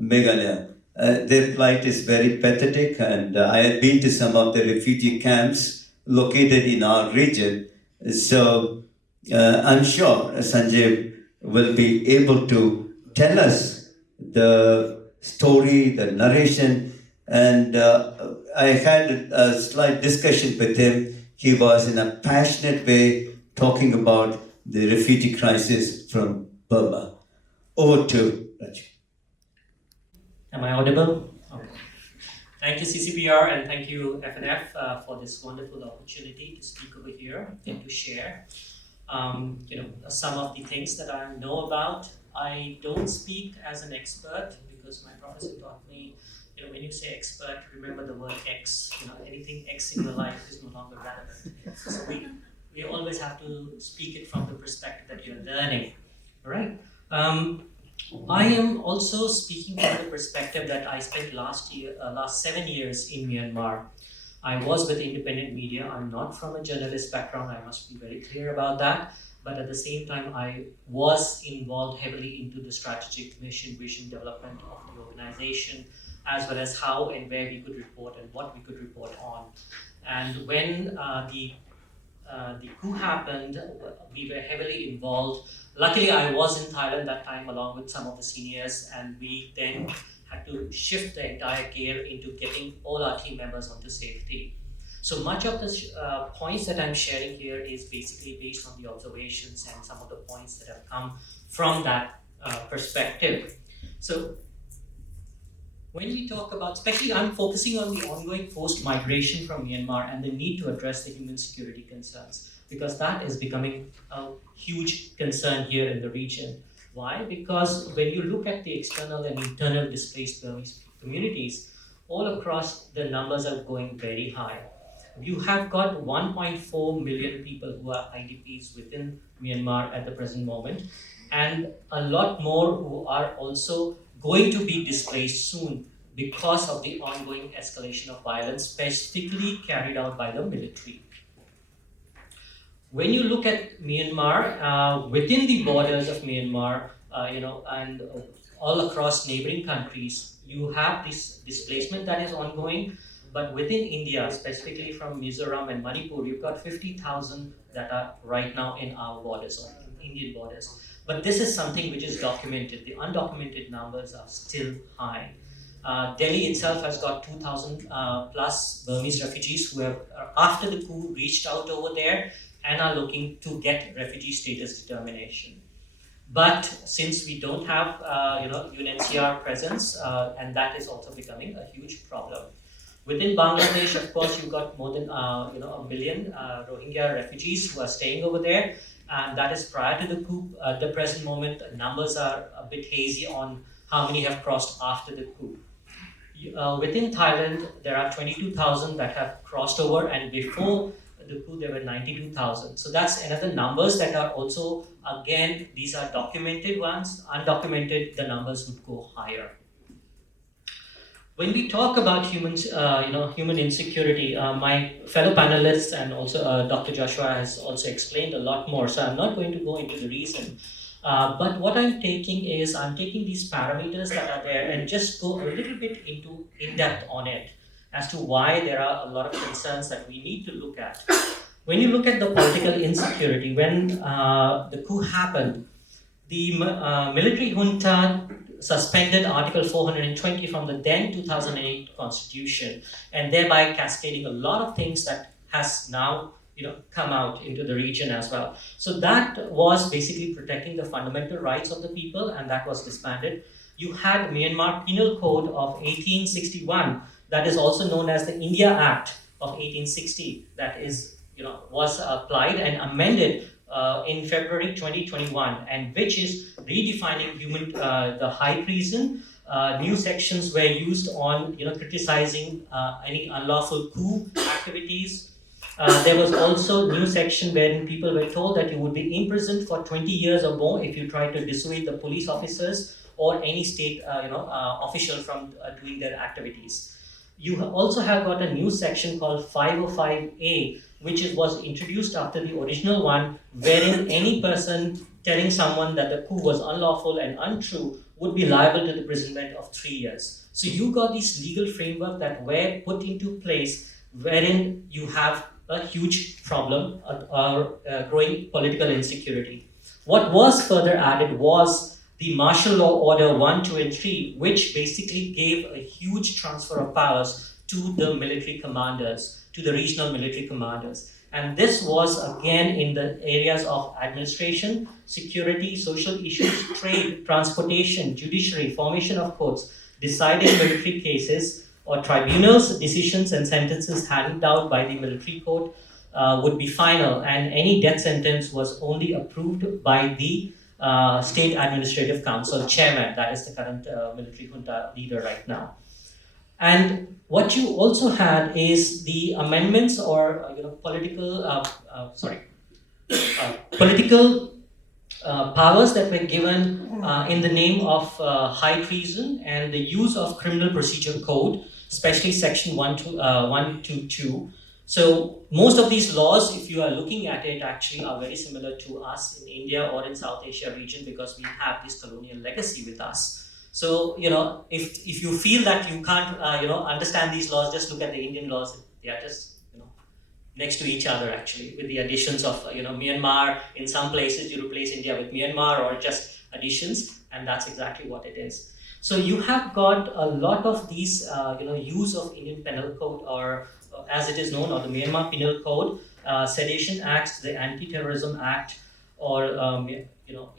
Meghalaya. Their plight is very pathetic, and I have been to some of the refugee camps located in our region. So I'm sure Sanjay will be able to tell us the story, the narration, and I had a slight discussion with him. He was in a passionate way talking about the refugee crisis from Burma. Over to Raju. Am I audible? Okay. Thank you, CCPR, and thank you, FNF, for this wonderful opportunity to speak over here and to share. Some of the things that I know about. I don't speak as an expert because my professor taught me, when you say expert, remember the word X. Anything X in your life is no longer relevant. So we always have to speak it from the perspective that you're learning. All right. I am also speaking from the perspective that I spent last 7 years in Myanmar. I was with independent media. I'm not from a journalist background. I must be very clear about that. But at the same time, I was involved heavily into the strategic mission, vision development of the organization, as well as how and where we could report and what we could report on. And when the coup happened, we were heavily involved. Luckily, I was in Thailand that time along with some of the seniors, and we then had to shift the entire gear into getting all our team members onto safety. So much of the points that I'm sharing here is basically based on the observations and some of the points that have come from that perspective. So when we talk about, especially I'm focusing on the ongoing forced migration from Myanmar and the need to address the human security concerns, because that is becoming a huge concern here in the region. Why? Because when you look at the external and internal displaced Burmese communities, all across the numbers are going very high. You have got 1.4 million people who are IDPs within Myanmar at the present moment, and a lot more who are also going to be displaced soon because of the ongoing escalation of violence, specifically carried out by the military. When you look at Myanmar, within the borders of Myanmar, and all across neighboring countries, you have this displacement that is ongoing. But within India, specifically from Mizoram and Manipur, you've got 50,000 that are right now in our borders, or in Indian borders. But this is something which is documented. The undocumented numbers are still high. Delhi itself has got 2,000 plus Burmese refugees who have, after the coup, reached out over there and are looking to get refugee status determination. But since we don't have, UNHCR presence, and that is also becoming a huge problem. Within Bangladesh, of course, you've got more than a billion Rohingya refugees who are staying over there, and that is prior to the coup. At the present moment, numbers are a bit hazy on how many have crossed after the coup. Within Thailand, there are 22,000 that have crossed over, and before the coup, there were 92,000. So that's another numbers that are also, again, these are documented ones. Undocumented, the numbers would go higher. When we talk about human insecurity, my fellow panelists and also Dr. Joshua has also explained a lot more, so I'm not going to go into the reason. But what I'm taking these parameters that are there and just go a little bit in depth on it as to why there are a lot of concerns that we need to look at. When you look at the political insecurity, when the coup happened, the military junta suspended Article 420 from the then 2008 Constitution, and thereby cascading a lot of things that has now come out into the region as well. So that was basically protecting the fundamental rights of the people, and that was disbanded. You had Myanmar Penal Code of 1861, that is also known as the India Act of 1860, that is was applied and amended in February 2021, and which is redefining the high treason. New sections were used on criticizing any unlawful coup activities. There was also new section wherein people were told that you would be imprisoned for 20 years or more if you tried to dissuade the police officers or any state official from doing their activities. You also have got a new section called 505A, which was introduced after the original one, wherein any person telling someone that the coup was unlawful and untrue would be liable to the imprisonment of 3 years. So you got this legal framework that were put into place, wherein you have a huge problem or growing political insecurity. What was further added was the Martial Law Order 1, 2, and 3, which basically gave a huge transfer of powers to the military commanders, to the regional military commanders. And this was again in the areas of administration, security, social issues, trade, transportation, judiciary, formation of courts, deciding military cases, or tribunals, decisions and sentences handed down by the military court would be final, and any death sentence was only approved by the State Administrative Council chairman, that is the current military junta leader right now. And what you also had is the amendments or political powers that were given in the name of high treason and the use of criminal procedure code, especially section 122. So most of these laws, if you are looking at it, actually are very similar to us in India or in South Asia region, because we have this colonial legacy with us. So, if you feel that you can't, understand these laws, just look at the Indian laws. They are just, next to each other actually, with the additions of, Myanmar. In some places you replace India with Myanmar, or just additions, and that's exactly what it is. So you have got a lot of these, use of Indian Penal Code, or as it is known, or the Myanmar Penal Code, Sedition Acts, the Anti-Terrorism Act, or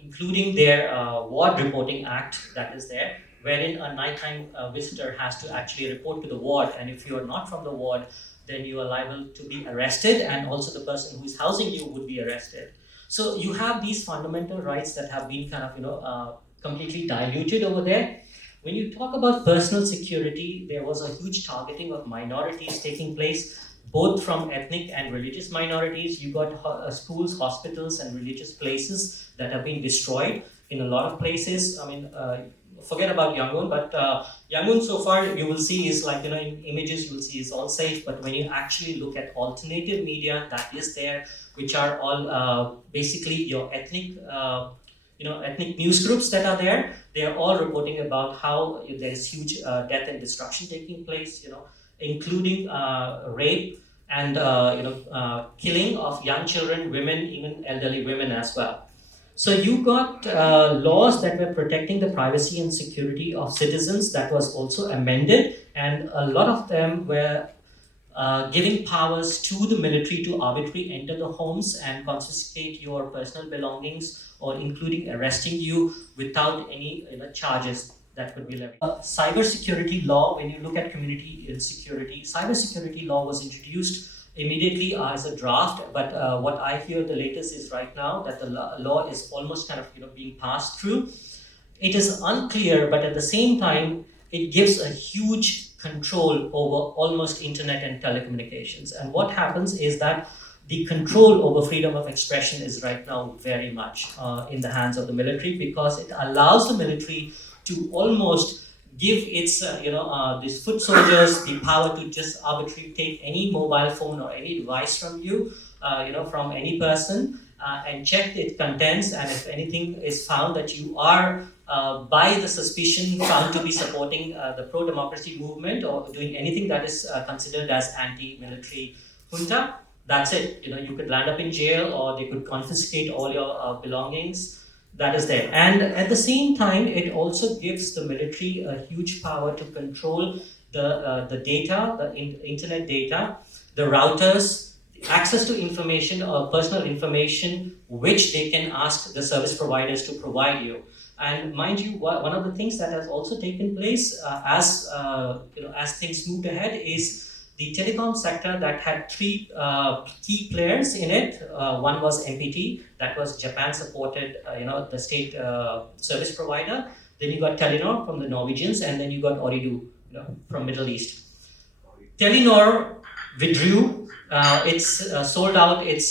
including their Ward Reporting Act that is there, wherein a nighttime visitor has to actually report to the ward, and if you are not from the ward, then you are liable to be arrested, and also the person who is housing you would be arrested. So you have these fundamental rights that have been kind of completely diluted over there. When you talk about personal security, there was a huge targeting of minorities taking place, both from ethnic and religious minorities. You got schools, hospitals, and religious places that have been destroyed in a lot of places. I mean, forget about Yangon, but Yangon so far you will see is like, in images you will see is all safe, but when you actually look at alternative media that is there, which are all basically your ethnic ethnic news groups that are there, they are all reporting about how there is huge death and destruction taking place, including rape and killing of young children, women, even elderly women as well. So you got laws that were protecting the privacy and security of citizens that was also amended, and a lot of them were giving powers to the military to arbitrarily enter the homes and confiscate your personal belongings, or including arresting you without any charges that could be levied. Cybersecurity law, when you look at community insecurity, cybersecurity law was introduced immediately as a draft, but what I hear the latest is right now that the law is almost kind of being passed through. It is unclear, but at the same time, it gives a huge control over almost internet and telecommunications. And what happens is that the control over freedom of expression is right now very much in the hands of the military, because it allows the military to almost give its these foot soldiers the power to just arbitrarily take any mobile phone or any device from you, from any person, and check its contents, and if anything is found that you are by the suspicion found to be supporting the pro-democracy movement or doing anything that is considered as anti-military junta, that's it. You could land up in jail, or they could confiscate all your belongings. That is there. And at the same time, it also gives the military a huge power to control the data, the internet data, the routers, access to information or personal information, which they can ask the service providers to provide you. And mind you, one of the things that has also taken place as things moved ahead is the telecom sector that had three key players in it. One was MPT, that was Japan-supported, the state service provider. Then you got Telenor from the Norwegians, and then you got Ooredoo, from Middle East. Telenor withdrew. It's sold out its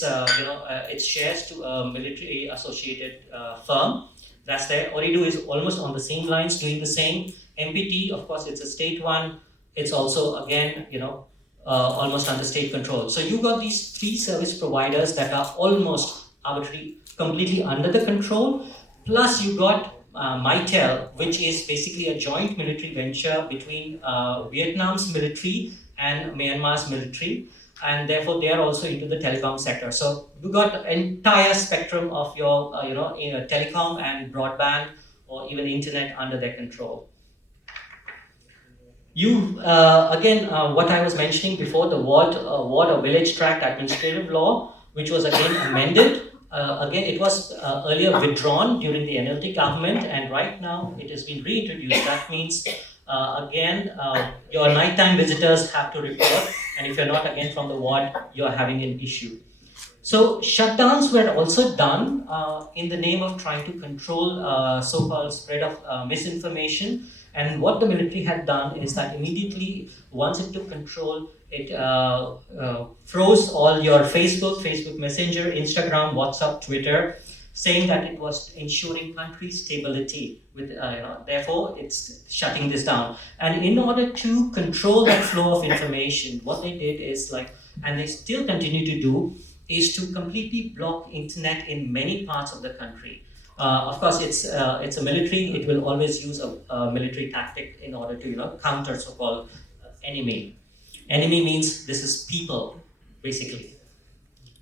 shares to a military associated firm. That's there. Ooredoo is almost on the same lines, doing the same. MPT, of course, it's a state one. It's also, again, almost under state control. So you got these three service providers that are almost arbitrary, completely under the control. Plus you got Mytel, which is basically a joint military venture between Vietnam's military and Myanmar's military, and therefore they are also into the telecom sector. So you got an entire spectrum of your telecom and broadband or even internet under their control. You again, what I was mentioning before, the ward or village tract administrative law, which was again amended. Again, it was earlier withdrawn during the NLT government, and right now it has been reintroduced. That means again, your nighttime visitors have to report, and if you're not again from the ward, you're having an issue. So shutdowns were also done in the name of trying to control so-called spread of misinformation. And what the military had done is that immediately, once it took control, it froze all your Facebook Messenger, Instagram, WhatsApp, Twitter, saying that it was ensuring country stability. Therefore, it's shutting this down. And in order to control that flow of information, what they did is and they still continue to do, is to completely block internet in many parts of the country. Of course, it's a military. It will always use a military tactic in order to counter so-called enemy. Enemy means this is people, basically.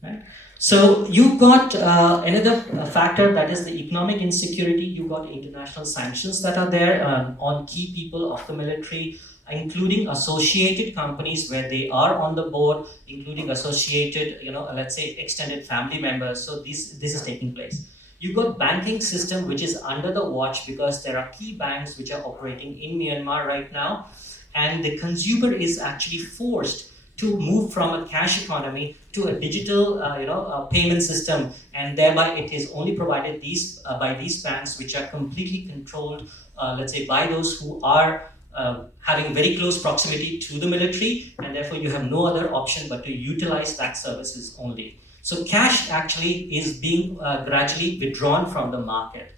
Right? So you got another factor, that is the economic insecurity. You got international sanctions that are there on key people of the military, including associated companies where they are on the board, including associated, let's say extended family members. So this is taking place. You got banking system which is under the watch because there are key banks which are operating in Myanmar right now, and the consumer is actually forced to move from a cash economy to a digital payment system, and thereby it is only provided by these banks which are completely controlled, let's say, by those who are having very close proximity to the military, and therefore you have no other option but to utilize that services only. So cash actually is being gradually withdrawn from the market.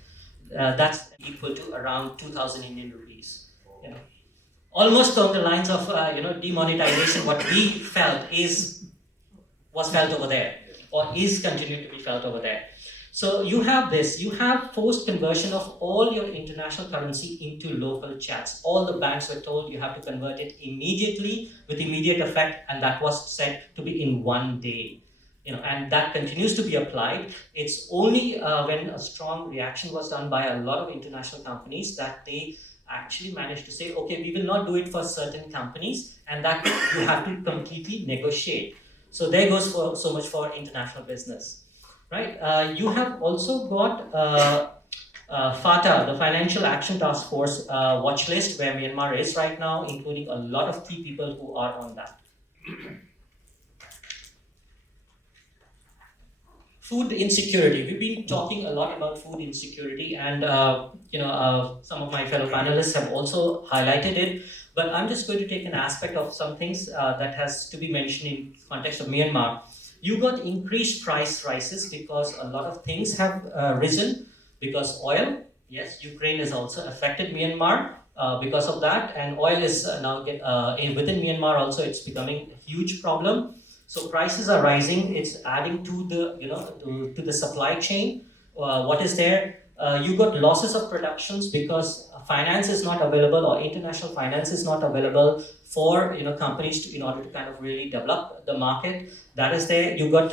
That's equal to around 2,000 Indian rupees. Almost on the lines of demonetization. What we felt was felt over there, or is continuing to be felt over there. So you have this. You have forced conversion of all your international currency into local chats. All the banks were told you have to convert it immediately with immediate effect, and that was said to be in 1 day. And that continues to be applied. It's only when a strong reaction was done by a lot of international companies that they actually managed to say, okay, we will not do it for certain companies, and that you have to completely negotiate. So there goes so much for international business, right? You have also got FATA, the Financial Action Task Force watch list, where Myanmar is right now, including a lot of key people who are on that. Food insecurity. We've been talking a lot about food insecurity, and some of my fellow panelists have also highlighted it. But I'm just going to take an aspect of some things that has to be mentioned in context of Myanmar. You got increased price rises because a lot of things have risen. Because oil, yes, Ukraine has also affected Myanmar because of that, and oil is now within Myanmar also. It's becoming a huge problem. So prices are rising. It's adding to the to the supply chain. What is there? You got losses of productions because finance is not available, or international finance is not available for companies in order to kind of really develop the market. That is there. You got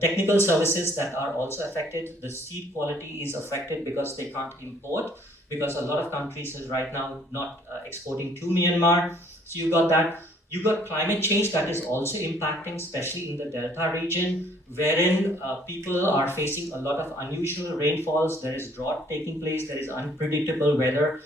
technical services that are also affected. The seed quality is affected because they can't import, because a lot of countries is right now not exporting to Myanmar. So you got that. You got climate change that is also impacting, especially in the Delta region, wherein people are facing a lot of unusual rainfalls. There is drought taking place. There is unpredictable weather.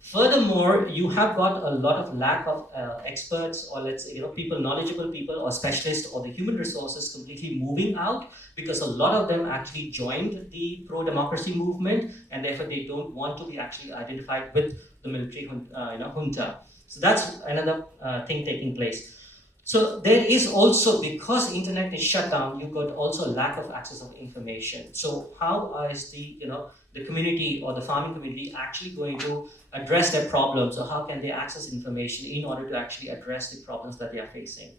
Furthermore, you have got a lot of lack of experts, or let's say knowledgeable people or specialists, or the human resources completely moving out, because a lot of them actually joined the pro-democracy movement, and therefore they don't want to be actually identified with the military junta. So that's another thing taking place. So there is also, because internet is shut down, you got also lack of access of information. So how is the the community or the farming community actually going to address their problems, or how can they access information in order to actually address the problems that they are facing.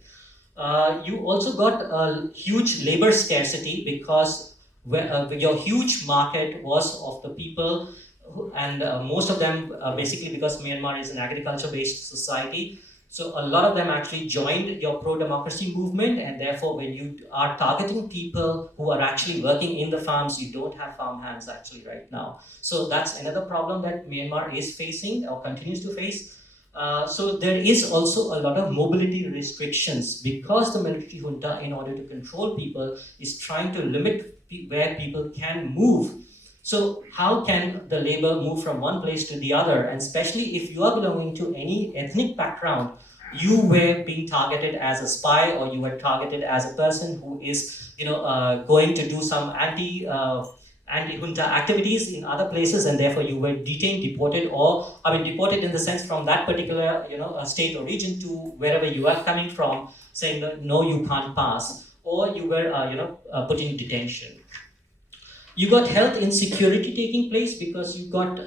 You also got a huge labor scarcity because your huge market was of the people, and most of them basically, because Myanmar is an agriculture-based society, so a lot of them actually joined your pro-democracy movement, and therefore when you are targeting people who are actually working in the farms, you don't have farm hands actually right now. So that's another problem that Myanmar is facing or continues to face. So there is also a lot of mobility restrictions because the military junta, in order to control people, is trying to limit where people can move. So how can the labor move from one place to the other? And especially if you are belonging to any ethnic background, you were being targeted as a spy, or you were targeted as a person who is, going to do some anti-junta activities in other places, and therefore you were detained, deported, or deported in the sense from that particular state or region to wherever you are coming from, saying that no, you can't pass, or you were put in detention. You got health insecurity taking place because you got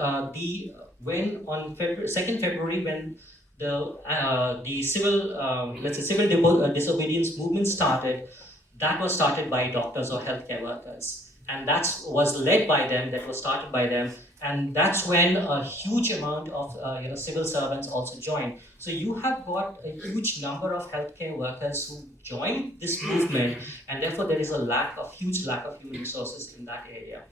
when on 2nd February, when the civil disobedience movement started, that was started by doctors or healthcare workers, and that was led by them, that was started by them, and that's when a huge amount of civil servants also joined. So you have got a huge number of healthcare workers who joined this movement, and therefore there is a huge lack of human resources in that area.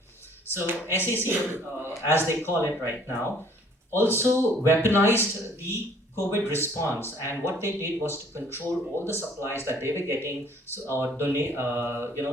So SAC, as they call it right now, also weaponized the COVID response, and what they did was to control all the supplies that they were getting, donate,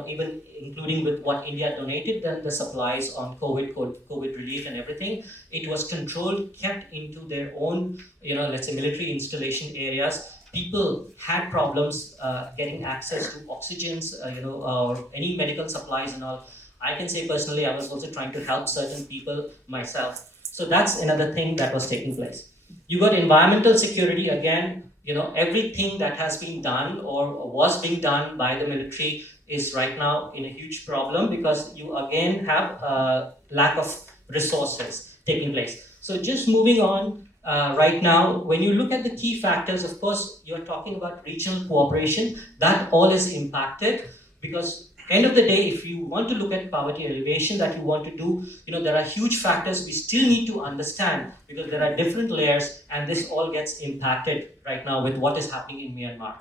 even including with what India donated them, the supplies on COVID relief and everything. It was controlled, kept into their own, let's say military installation areas. People had problems getting access to oxygens, or any medical supplies and all. I can say personally, I was also trying to help certain people myself. So that's another thing that was taking place. You got environmental security again. Everything that has been done or was being done by the military is right now in a huge problem, because you again have a lack of resources taking place. So just moving on, right now, when you look at the key factors, of course, you're talking about regional cooperation. That all is impacted because end of the day, if you want to look at poverty alleviation that you want to do, there are huge factors we still need to understand, because there are different layers, and this all gets impacted right now with what is happening in Myanmar.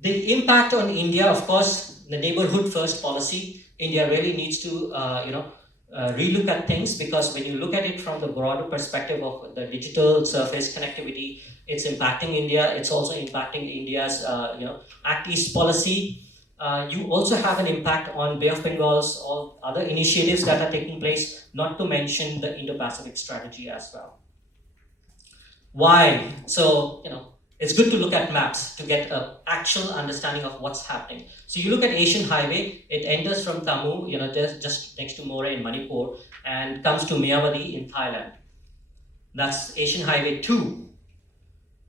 The impact on India, of course, the neighborhood first policy, India really needs to, relook at things, because when you look at it from the broader perspective of the digital surface connectivity, it's impacting India. It's also impacting India's, Act East policy. You also have an impact on Bay of Bengal's or other initiatives that are taking place, not to mention the Indo-Pacific strategy as well. Why? So, it's good to look at maps to get an actual understanding of what's happening. So you look at Asian Highway, it enters from Tamu, just next to More in Manipur, and comes to Miyawadi in Thailand. That's Asian Highway 2,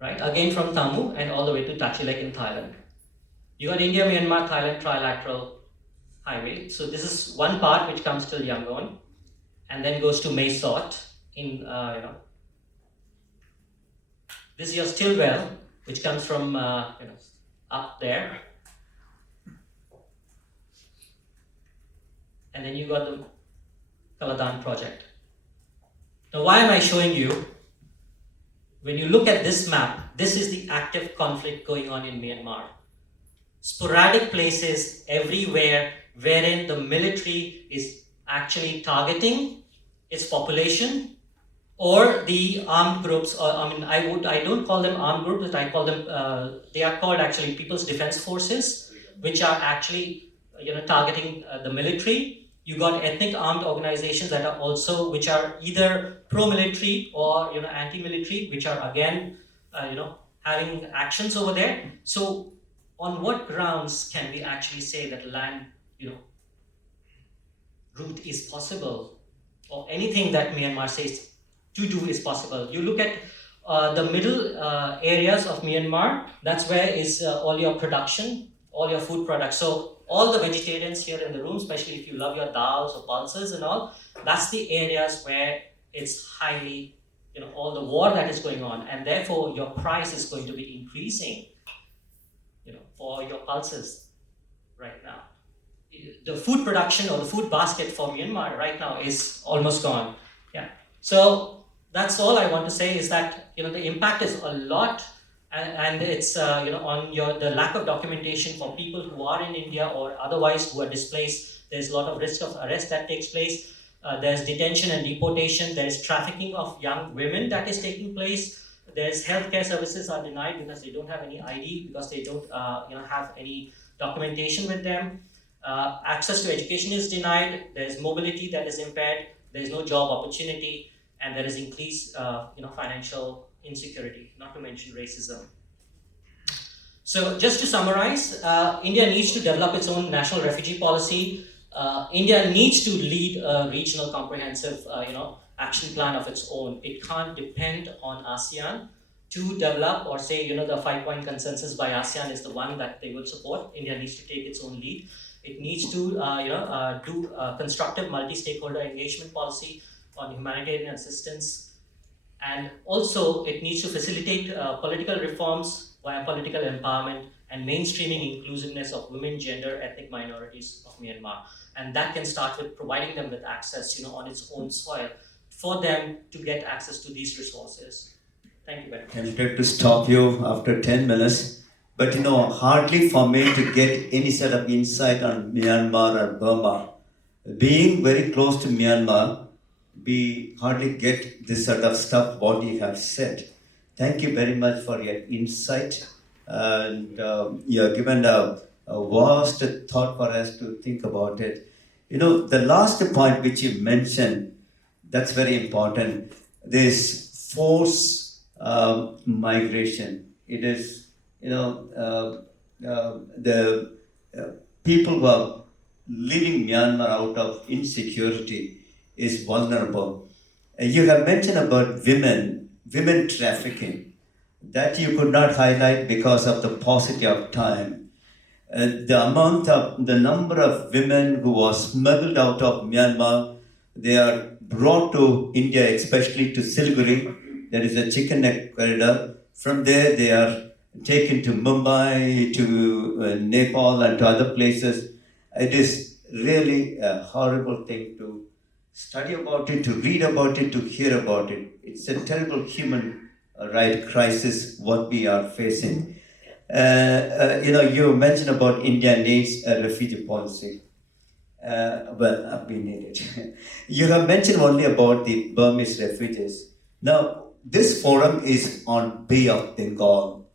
right? Again from Tamu and all the way to Tachilek in Thailand. You got India, Myanmar, Thailand trilateral highway. So this is one part which comes till Yangon, and then goes to Mae Sot in, this is your Stillwell, which comes from up there, and then you got the Kaladan project. Now, why am I showing you? When you look at this map, this is the active conflict going on in Myanmar. Sporadic places everywhere wherein the military is actually targeting its population, or the armed groups, or I don't call them armed groups, but I call them, they are called actually People's Defense Forces, which are actually targeting the military. You got ethnic armed organizations that are also, which are either pro-military or anti-military, which are again having actions over there. So on what grounds can we actually say that land route is possible, or anything that Myanmar says to do is possible? You look at the middle areas of Myanmar, that's where is all your production, all your food products. So all the vegetarians here in the room, especially if you love your dals or pulses and all, that's the areas where it's highly, all the war that is going on, and therefore your price is going to be increasing, for your pulses right now. The food production or the food basket for Myanmar right now is almost gone. Yeah. So that's all I want to say is that the impact is a lot, and it's on the lack of documentation for people who are in India or otherwise who are displaced. There's a lot of risk of arrest that takes place. There's detention and deportation. There's trafficking of young women that is taking place. There's healthcare services are denied because they don't have any ID, because they don't have any documentation with them. Access to education is denied. There's mobility that is impaired. There's no job opportunity, and there is increased financial insecurity, not to mention racism. So just to summarize, India needs to develop its own national refugee policy. India needs to lead a regional comprehensive action plan of its own. It can't depend on ASEAN to develop, or say the 5-point consensus by ASEAN is the one that they will support. India needs to take its own lead. It needs to do constructive multi-stakeholder engagement policy on humanitarian assistance, and also it needs to facilitate political reforms via political empowerment and mainstreaming inclusiveness of women, gender, ethnic minorities of Myanmar. And that can start with providing them with access, on its own soil, for them to get access to these resources. Thank you very much. I'm tempted to stop you after 10 minutes, but hardly for me to get any sort of insight on Myanmar or Burma. Being very close to Myanmar, we hardly get this sort of stuff what you have said. Thank you very much for your insight, and you have given a vast thought for us to think about it. The last point which you mentioned, that's very important. This forced migration. It is, the people who are leaving Myanmar out of insecurity is vulnerable. You have mentioned about women trafficking. That you could not highlight because of the paucity of time. The number of women who are smuggled out of Myanmar, they are brought to India, especially to Siliguri. There is a chicken neck corridor. From there, they are taken to Mumbai, to Nepal, and to other places. It is really a horrible thing to study about it, to read about it, to hear about it. It's a terrible human right crisis what we are facing. You mentioned about India needs a refugee policy. We need it. You have mentioned only about the Burmese refugees. Now, this forum is on Bay of Bengal.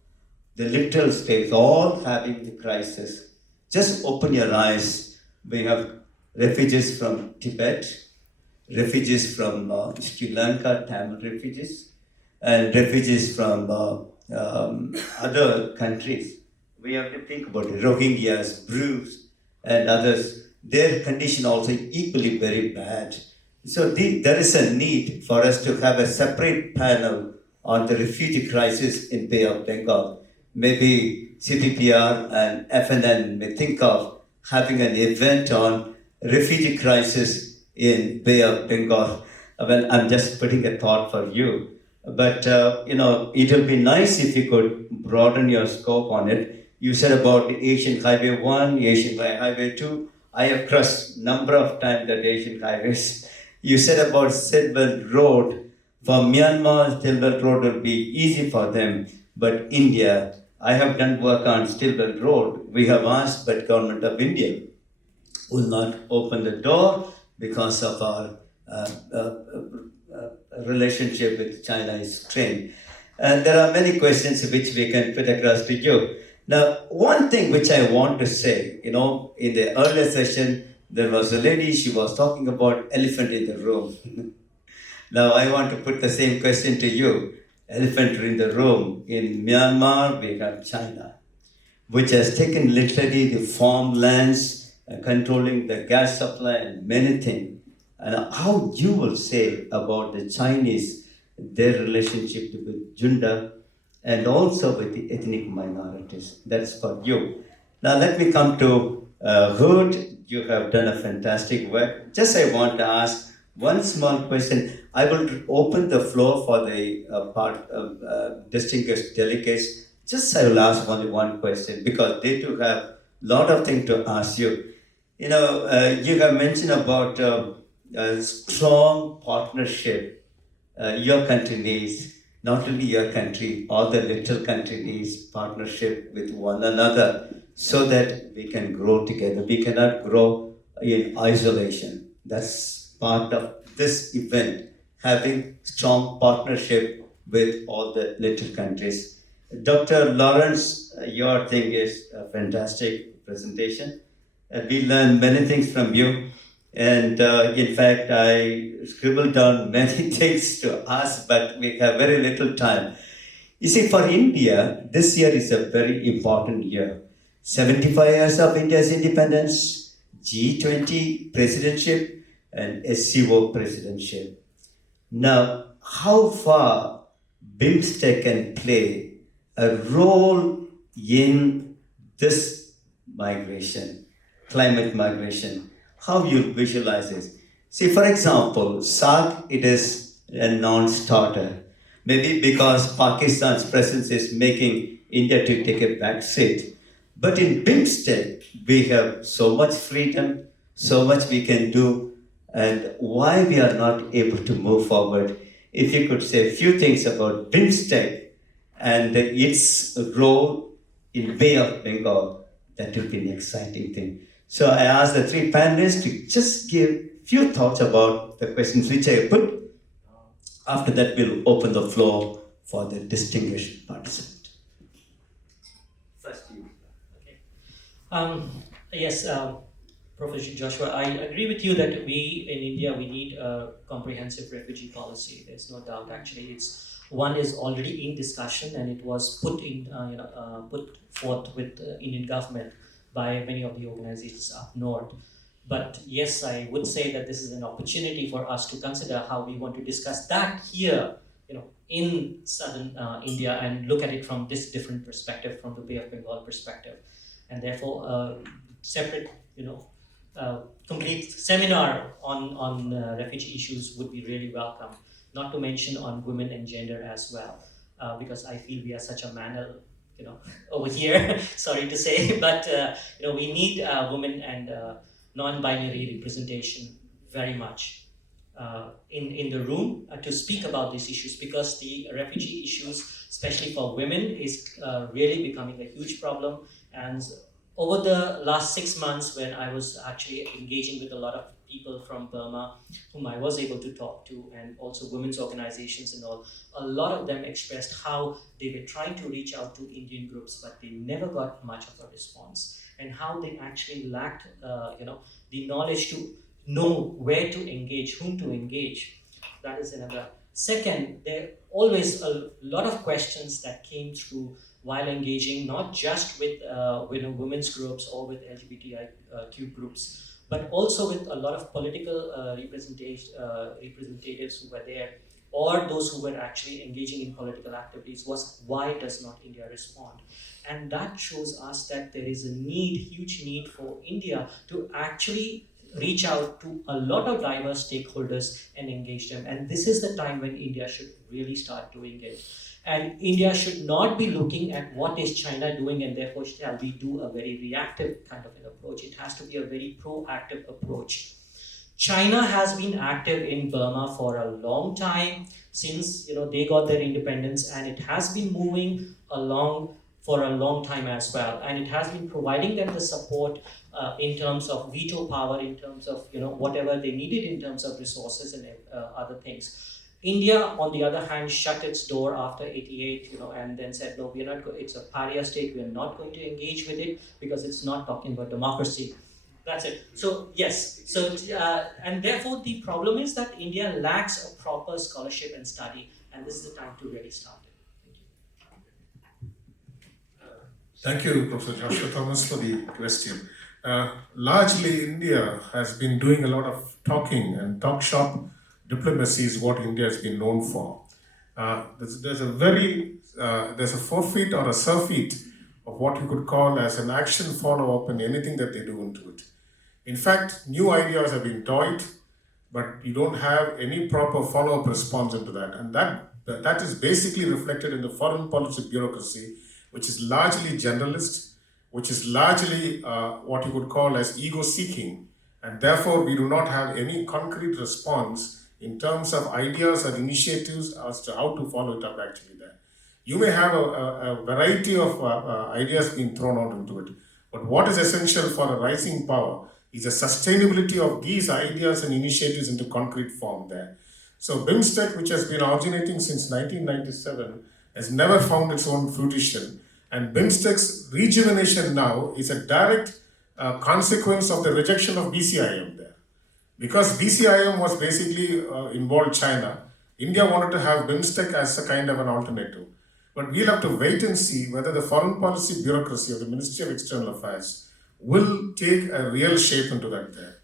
The little states all having the crisis. Just open your eyes. We have refugees from Tibet, refugees from Sri Lanka, Tamil refugees, and refugees from other countries. We have to think about it. Rohingyas, Brus, and others. Their condition also equally very bad. So there is a need for us to have a separate panel on the refugee crisis in Bay of Bengal. Maybe CPPR and FNN may think of having an event on refugee crisis in Bay of Bengal. Well, I'm just putting a thought for you. But, it will be nice if you could broaden your scope on it. You said about the Asian Highway 1, Asian Highway 2. I have crossed number of times the Asian highways. You said about Silbert Road. For Myanmar, Silbert Road will be easy for them. But India, I have done work on Silbert Road. We have asked, but government of India will not open the door because of our relationship with China is strained. And there are many questions which we can put across to you. Now, one thing which I want to say, in the earlier session, there was a lady, she was talking about elephant in the room. Now, I want to put the same question to you. Elephant in the room. In Myanmar, we have China, which has taken literally the farmlands, controlling the gas supply and many things. And how you will say about the Chinese, their relationship with junta and also with the ethnic minorities. That's for you. Now let me come to Hood. You have done a fantastic work. Just I want to ask one small question. I will open the floor for the distinguished delegates. Just I will ask only one question because they too have a lot of things to ask you. You have mentioned about a strong partnership your country needs, not only your country, all the little country needs partnership with one another so that we can grow together. We cannot grow in isolation. That's part of this event, having strong partnership with all the little countries. Dr. Lawrence, your thing is a fantastic presentation. We learned many things from you. And in fact, I scribbled down many things to ask, but we have very little time. You see, for India, this year is a very important year. 75 years of India's independence, G20 presidentship, and SCO presidentship. Now, how far BIMSTEC can play a role in this migration, climate migration? How you visualize this? See, for example, SAG, it is a non-starter. Maybe because Pakistan's presence is making India to take a back seat. But in BIMSTEC, we have so much freedom, so much we can do, and why we are not able to move forward. If you could say a few things about BIMSTEC and its role in Bay of Bengal, that would be an exciting thing. So I asked the three panelists to just give few thoughts about the questions which I put. After that, we'll open the floor for the distinguished participant. First you. Yes, Professor Joshua, I agree with you that we in India, we need a comprehensive refugee policy. There's no doubt. Actually, one is already in discussion, and it was put forth with the Indian government by many of the organizations up north. But yes, I would say that this is an opportunity for us to consider how we want to discuss that here, in southern India, and look at it from this different perspective, from the Bay of Bengal perspective. And therefore, separate, complete seminar on refugee issues would be really welcome. Not to mention on women and gender as well, because I feel we are such a manner, over here. Sorry to say, but we need women and non-binary representation very much in the room to speak about these issues, because the refugee issues, especially for women, is really becoming a huge problem. And over the last 6 months, when I was actually engaging with a lot of people from Burma whom I was able to talk to, and also women's organizations and all, a lot of them expressed how they were trying to reach out to Indian groups, but they never got much of a response, and how they actually lacked the knowledge to know where to engage, whom to engage. That is another. Second, there are always a lot of questions that came through while engaging, not just with women's groups or with LGBTIQ groups, but also with a lot of political representatives who were there, or those who were actually engaging in political activities, was why does not India respond? And that shows us that there is a huge need for India to actually reach out to a lot of diverse stakeholders and engage them. And this is the time when India should really start doing it. And India should not be looking at what is China doing and therefore shall we do a very reactive kind of an approach. It has to be a very proactive approach. China has been active in Burma for a long time, since they got their independence, and it has been moving along for a long time as well, and it has been providing them the support in terms of veto power, in terms of whatever they needed in terms of resources and other things. India, on the other hand, shut its door after '88, and then said, no, we are not. It's a pariah state. We are not going to engage with it because it's not talking about democracy. That's it. So yes. So and therefore the problem is that India lacks a proper scholarship and study, and this is the time to really start it. Thank you, Professor Joshua Thomas, for the question. Largely, India has been doing a lot of talking, and talk shop diplomacy is what India has been known for. There's a 4 feet or a surfeit of what you could call as an action follow-up in anything that they do into it. In fact, new ideas have been toyed, but you don't have any proper follow-up response into that. And that is basically reflected in the foreign policy bureaucracy, which is largely generalist, which is largely what you could call as ego-seeking. And therefore, we do not have any concrete response in terms of ideas and initiatives as to how to follow it up actually there. You may have a variety of ideas being thrown out into it, but what is essential for a rising power is the sustainability of these ideas and initiatives into concrete form there. So BIMSTEC, which has been originating since 1997, has never found its own fruition. And BIMSTEC's rejuvenation now is a direct consequence of the rejection of BCIM there. Because BCIM was basically involved China, India wanted to have BIMSTEC as a kind of an alternative. But we'll have to wait and see whether the foreign policy bureaucracy of the Ministry of External Affairs will take a real shape into that there.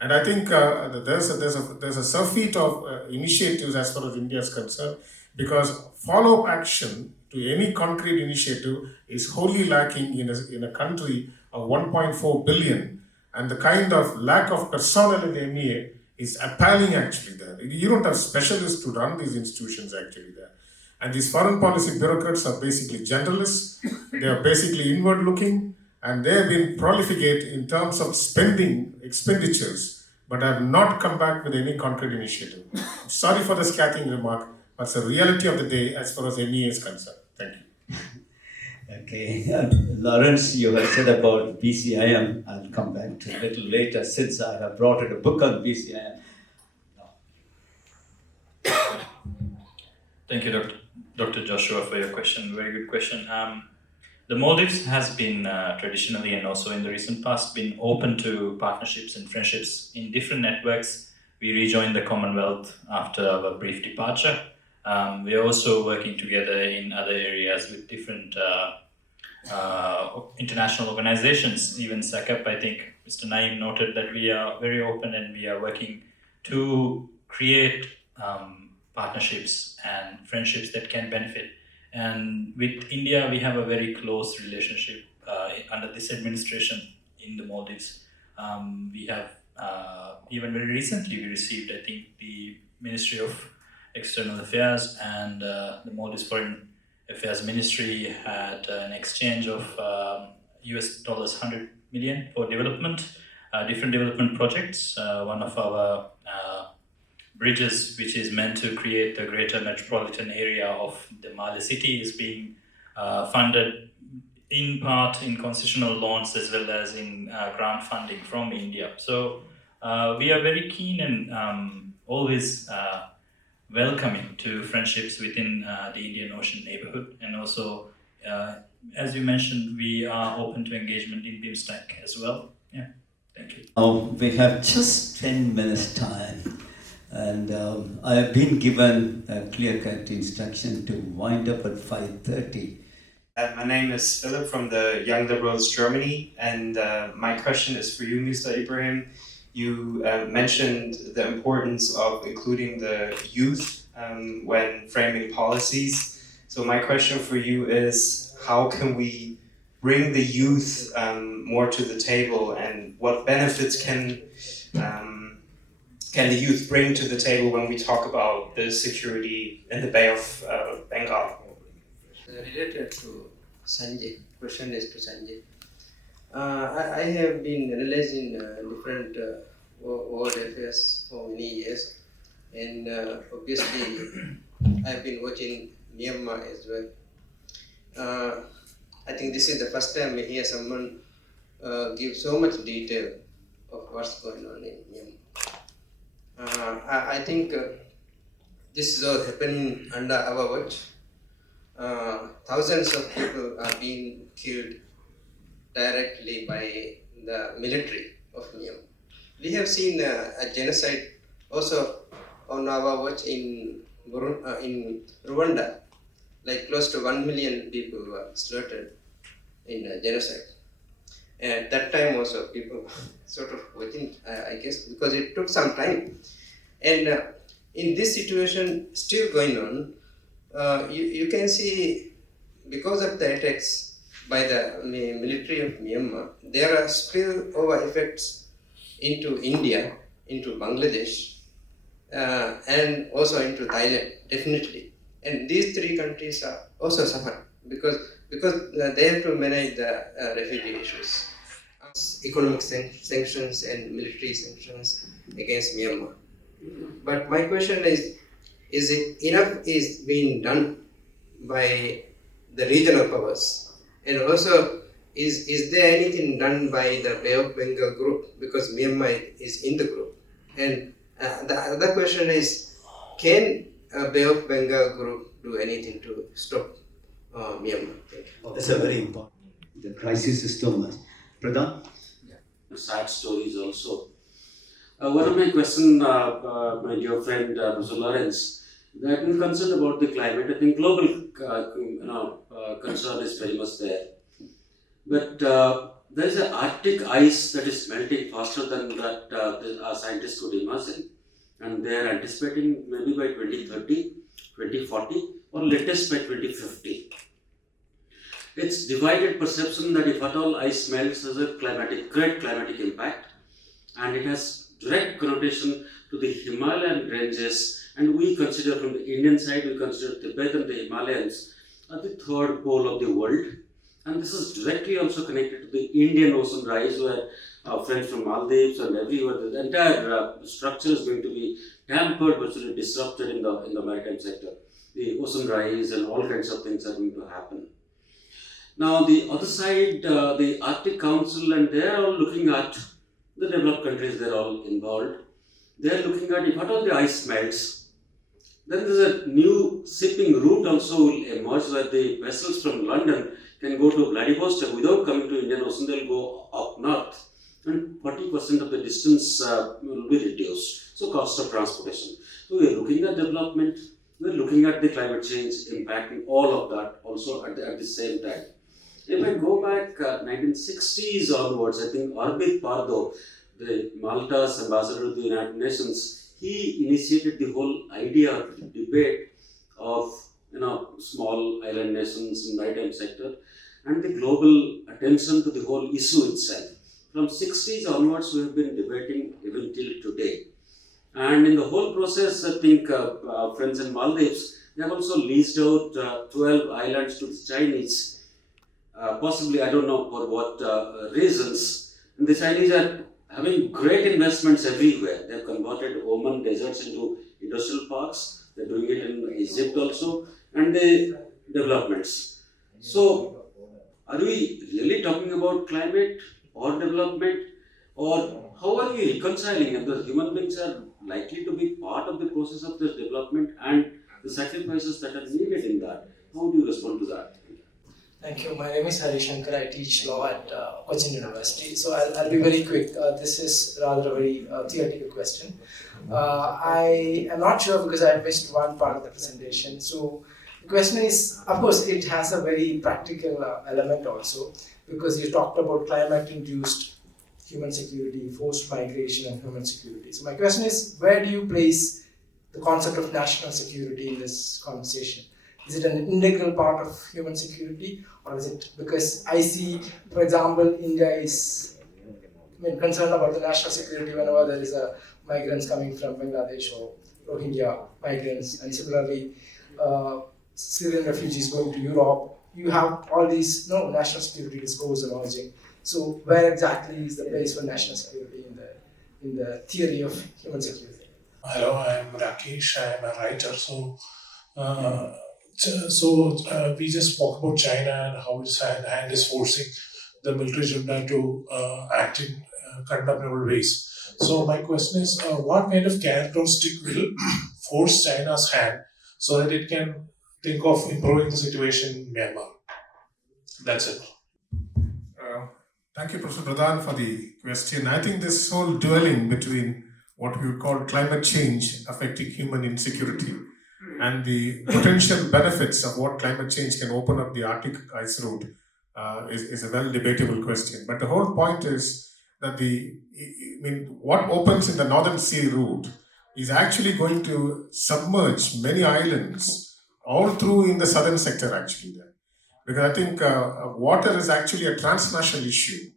And I think there's a surfeit of initiatives as far as India is concerned, because follow-up action to any concrete initiative is wholly lacking in a country of 1.4 billion. And the kind of lack of personnel in the MEA is appalling actually there. You don't have specialists to run these institutions actually there. And these foreign policy bureaucrats are basically generalists, they are basically inward looking, and they have been prolificate in terms of spending expenditures, but have not come back with any concrete initiative. Sorry for the scathing remark, but it's the reality of the day as far as MEA is concerned. Thank you. Okay, Lawrence, you have said about BCIM. I'll come back to a little later since I have brought out a book on BCIM. Thank you, Dr. Joshua, for your question. Very good question. The Maldives has been traditionally and also in the recent past been open to partnerships and friendships in different networks. We rejoined the Commonwealth after our brief departure. We are also working together in other areas with different international organizations. Even SACP, I think Mr. Naeem noted that we are very open and we are working to create partnerships and friendships that can benefit. And with India, we have a very close relationship under this administration in the Maldives. We have, even very recently, we received, I think, the Ministry of External Affairs and the Maldives Foreign Affairs Ministry had an exchange of US dollars 100 million for development, different development projects. One of our bridges, which is meant to create the greater metropolitan area of the Male city, is being funded in part in concessional loans as well as in grant funding from India. So we are very keen and always welcoming to friendships within the Indian Ocean neighborhood. And also, as you mentioned, we are open to engagement in BIMSTEC as well. Yeah, thank you. We have just 10 minutes time. And I have been given a clear-cut instruction to wind up at 5:30. My name is Philip from the Young Liberals Germany, and my question is for you, Mr. Ibrahim. You mentioned the importance of including the youth when framing policies. So my question for you is, how can we bring the youth more to the table, and what benefits can the youth bring to the table when we talk about the security in the Bay of Bengal? Related to Sanjay, question is to Sanjay. I have been analyzing different world affairs for many years, and obviously I've been watching Myanmar as well. I think this is the first time I hear someone give so much detail of what's going on in Myanmar. I think this is all happening under our watch. Thousands of people are being killed directly by the military of Myanmar. We have seen a genocide also on our watch in Rwanda. Like close to 1 million people were slaughtered in a genocide. At that time also people sort of watching, I guess, because it took some time. And in this situation still going on, you can see because of the attacks, by the military of Myanmar, there are spillover effects into India, into Bangladesh, and also into Thailand, definitely. And these three countries are also suffered because they have to manage the refugee issues, economic sanctions and military sanctions against Myanmar. But my question is it enough is being done by the regional powers? And also, is there anything done by the Bay of Bengal group? Because Myanmar is in the group. And the other question is, can Bay of Bengal group do anything to stop Myanmar? Thank you. That's a very important. The crisis is too much. Pradhan? Sad stories also. One of my questions, my dear friend Professor Lawrence, they have been concerned about the climate. I think global concern is very much there. But there is an Arctic ice that is melting faster than that our scientists could imagine. And they are anticipating maybe by 2030, 2040, or latest by 2050. It's divided perception that if at all ice melts, there's a great climatic impact, and it has direct connotation to the Himalayan ranges. And we consider, from the Indian side, we consider Tibet and the Himalayas as the third pole of the world. And this is directly also connected to the Indian Ocean rise, where our friends from Maldives and everywhere, the entire structure is going to be tampered, virtually disrupted in the maritime sector. The ocean rise and all kinds of things are going to happen. Now, the other side, the Arctic Council, and they are all looking at the developed countries, they're all involved. They are looking at if at all the ice melts, then there's a new shipping route also will emerge where the vessels from London can go to Vladivostok without coming to Indian Ocean. They'll go up north, and 40% of the distance will be reduced. So, cost of transportation. So, we're looking at development, we're looking at the climate change impacting all of that also at the same time. If I go back 1960s onwards, I think Orbit Pardo, the Malta's ambassador to the United Nations, he initiated the whole idea of the debate of small island nations in the maritime sector and the global attention to the whole issue itself. From 60s onwards, we have been debating even till today. And in the whole process, I think our friends in Maldives, they have also leased out 12 islands to the Chinese. Possibly, I don't know for what reasons. And the Chinese are having great investments everywhere. They have converted Oman deserts into industrial parks. They're doing it in Egypt also, and the developments. So, are we really talking about climate or development, or how are we reconciling? And the human beings are likely to be part of the process of this development and the sacrifices that are needed in that. How do you respond to that? Thank you. My name is Hari Shankar. I teach law at Cochin University. So I'll be very quick. This is rather a very theoretical question. I am not sure because I missed one part of the presentation. So the question is, of course, it has a very practical element also, because you talked about climate-induced human security, forced migration, and human security. So my question is, where do you place the concept of national security in this conversation? Is it an integral part of human security, or is it, because I see, for example, India is concerned about the national security whenever there is a migrants coming from Bangladesh or Rohingya migrants, and similarly Syrian refugees going to Europe. You have all these national security discourse emerging. So where exactly is the place for national security in the theory of human security? Hello, I'm Rakesh. I'm a writer. We just spoke about China and how its hand is forcing the military junta to act in condemnable ways. So my question is, what kind of characteristic will force China's hand so that it can think of improving the situation in Myanmar? That's it. Thank you, Professor Pradhan, for the question. I think this whole dueling between what we would call climate change affecting human insecurity and the potential benefits of what climate change can open up the Arctic ice route is a well debatable question. But the whole point is that what opens in the Northern Sea route is actually going to submerge many islands all through in the southern sector actually there. because I think water is actually a transnational issue.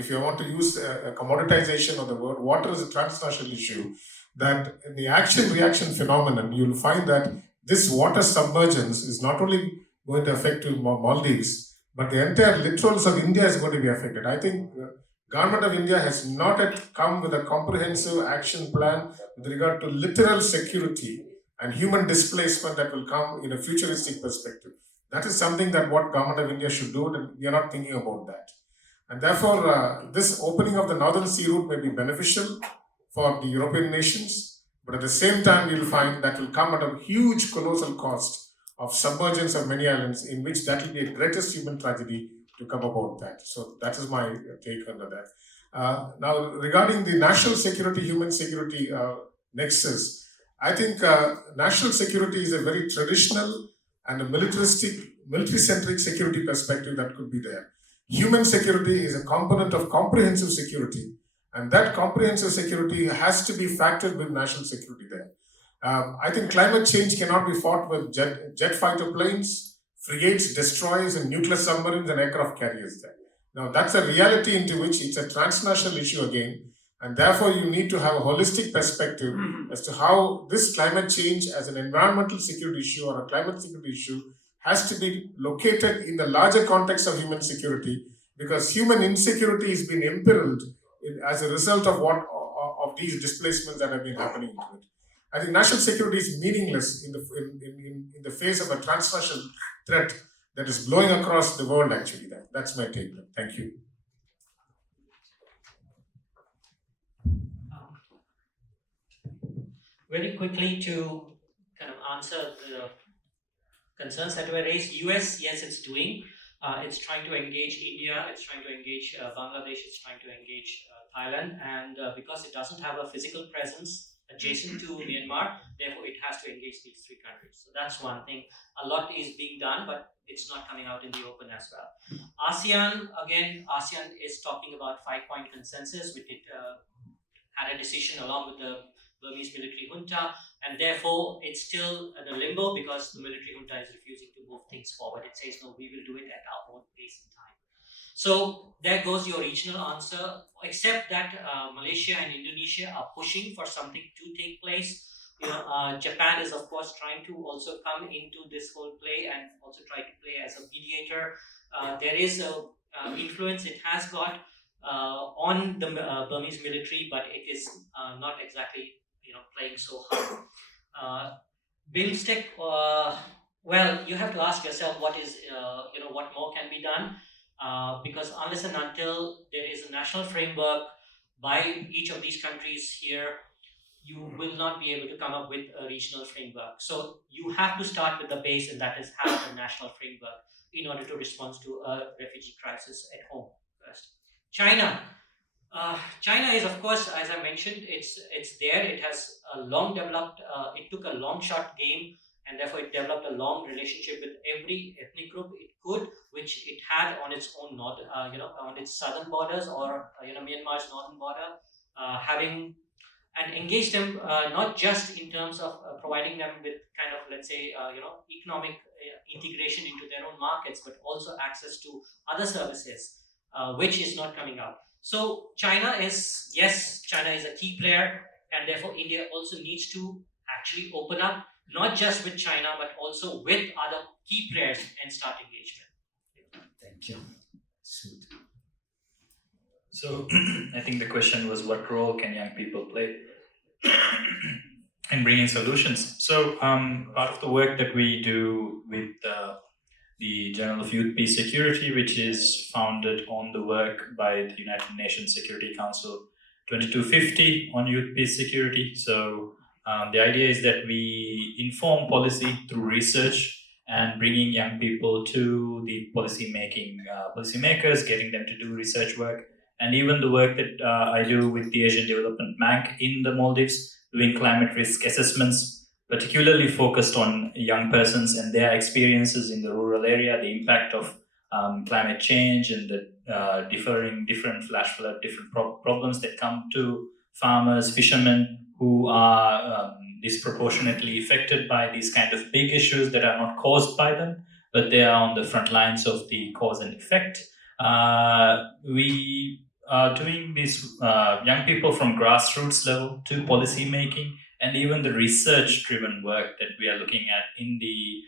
If you want to use a commoditization of the word, water is a transnational issue. That in the action-reaction phenomenon, you'll find that this water submergence is not only going to affect Maldives, but the entire littorals of India is going to be affected. I think Government of India has not yet come with a comprehensive action plan with regard to littoral security and human displacement that will come in a futuristic perspective. That is something that what Government of India should do, and we are not thinking about that. And therefore, this opening of the Northern Sea route may be beneficial for the European nations, but at the same time, you'll find that will come at a huge, colossal cost of submergence of many islands, in which that will be the greatest human tragedy to come about that. So that is my take on that. Now, regarding the national security, human security nexus, I think national security is a very traditional and a military-centric security perspective that could be there. Human security is a component of comprehensive security, and that comprehensive security has to be factored with national security there. I think climate change cannot be fought with jet fighter planes, frigates, destroyers, and nuclear submarines and aircraft carriers there. Now, that's a reality into which it's a transnational issue again, and therefore you need to have a holistic perspective as to how this climate change as an environmental security issue or a climate security issue has to be located in the larger context of human security, because human insecurity is being imperiled as a result of of these displacements that have been happening to it. I think national security is meaningless in the face of a transnational threat that is blowing across the world. Actually, that's my take. Thank you. Very quickly to kind of answer the concerns that were raised. US, yes, it's doing. It's trying to engage India, it's trying to engage Bangladesh, it's trying to engage Thailand, and because it doesn't have a physical presence adjacent to Myanmar, therefore it has to engage these three countries. So that's one thing. A lot is being done, but it's not coming out in the open as well. ASEAN, again, ASEAN is talking about 5-point consensus, which it had a decision along with the Burmese military junta, and therefore it's still at a limbo because the military junta is refusing to move things forward. It says, no, we will do it at our own pace and time. So there goes your regional answer, except that Malaysia and Indonesia are pushing for something to take place. Japan is of course trying to also come into this whole play and also try to play as a mediator. There is a influence it has got on the Burmese military, but it is not exactly playing so hard. BIMSTEC, well, you have to ask yourself what is what more can be done, because unless and until there is a national framework by each of these countries here, you will not be able to come up with a regional framework. So you have to start with the base, and that is have a national framework in order to respond to a refugee crisis at home first. China. China is, of course, as I mentioned, it's there. It has a long developed, it took a long shot game, and therefore it developed a long relationship with every ethnic group it could, which it had on its own north, on its southern borders, or Myanmar's northern border, having and engage them not just in terms of providing them with kind of, let's say, economic integration into their own markets, but also access to other services, which is not coming out. So China is a key player, and therefore India also needs to actually open up, not just with China, but also with other key players and start engagement. Thank you. So I think the question was, what role can young people play in bringing solutions? So part of the work that we do with the Journal of Youth Peace Security, which is founded on the work by the United Nations Security Council 2250 on youth peace security. So the idea is that we inform policy through research and bringing young people to the policymakers, getting them to do research work, and even the work that I do with the Asian Development Bank in the Maldives, doing climate risk assessments, particularly focused on young persons and their experiences in the rural area, the impact of climate change and the different flash flood, different problems that come to farmers, fishermen who are disproportionately affected by these kind of big issues that are not caused by them, but they are on the front lines of the cause and effect. We are doing this young people from grassroots level to policy making, and even the research driven work that we are looking at in the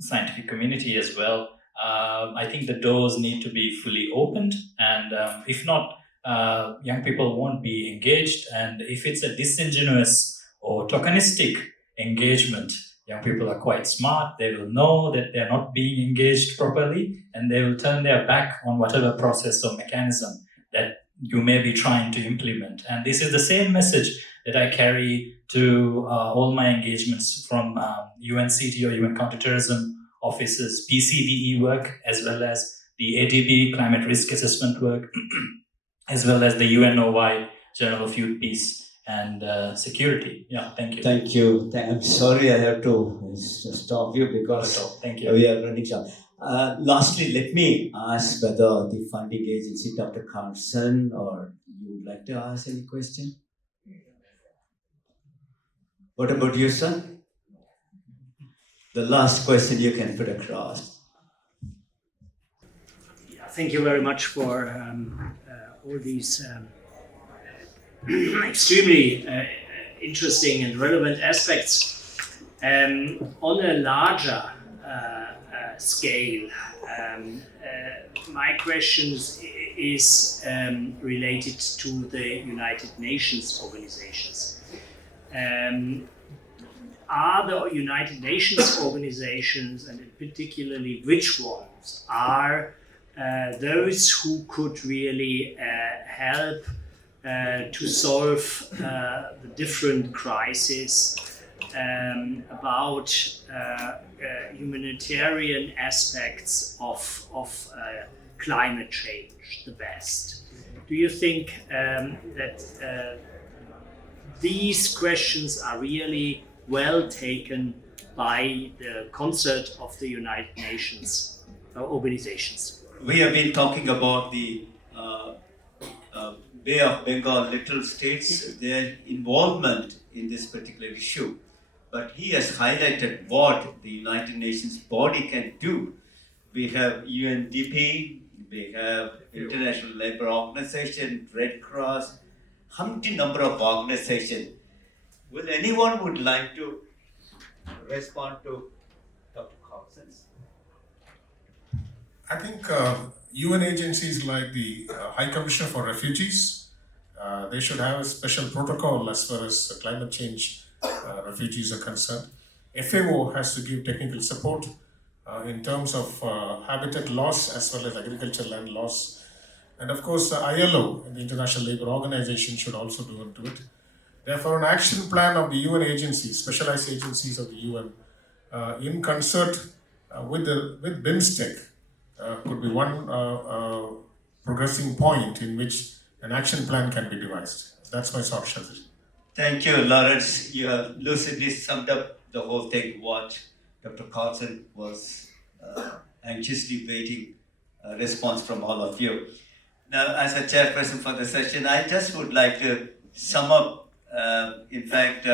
scientific community as well. I think the doors need to be fully opened, and if not, young people won't be engaged. And if it's a disingenuous or tokenistic engagement, young people are quite smart. They will know that they're not being engaged properly, and they will turn their back on whatever process or mechanism that you may be trying to implement. And this is the same message that I carry to all my engagements from UNCT or UN Counterterrorism Office's PCDE work, as well as the ADB climate risk assessment work, as well as the UNOY Journal of Youth Peace and Security. Yeah, thank you. Thank you. I'm sorry I have to stop you because Thank you. we are running short. Lastly, let me ask whether the funding agency, Dr. Carlson, or you would like to ask any question? What about you, sir? The last question you can put across. Thank you very much for all these extremely interesting and relevant aspects. On a larger scale, my question is related to the United Nations organizations. Are the United Nations organizations, and particularly which ones, are those who could really help to solve the different crises about humanitarian aspects of climate change the best? Do you think that these questions are really well taken by the concert of the United Nations organizations? We have been talking about the Bay of Bengal little states, their involvement in this particular issue. But he has highlighted what the United Nations body can do. We have UNDP, we have International Labour Organization, Red Cross, humpty number of organizations. Will anyone would like to respond to Dr. Cogson's? I think UN agencies like the High Commissioner for Refugees, they should have a special protocol as far as climate change refugees are concerned. FAO has to give technical support in terms of habitat loss as well as agricultural land loss. And of course, the ILO, the International Labour Organization, should also do it. Therefore, an action plan of the UN agencies, specialized agencies of the UN, in concert with BIMSTEC, could be one progressing point in which an action plan can be devised. That's my short suggestion. Thank you, Lawrence. You have lucidly summed up the whole thing, what Dr. Carlson was anxiously waiting a response from all of you. Now, as a chairperson for the session, I just would like to sum up. In fact,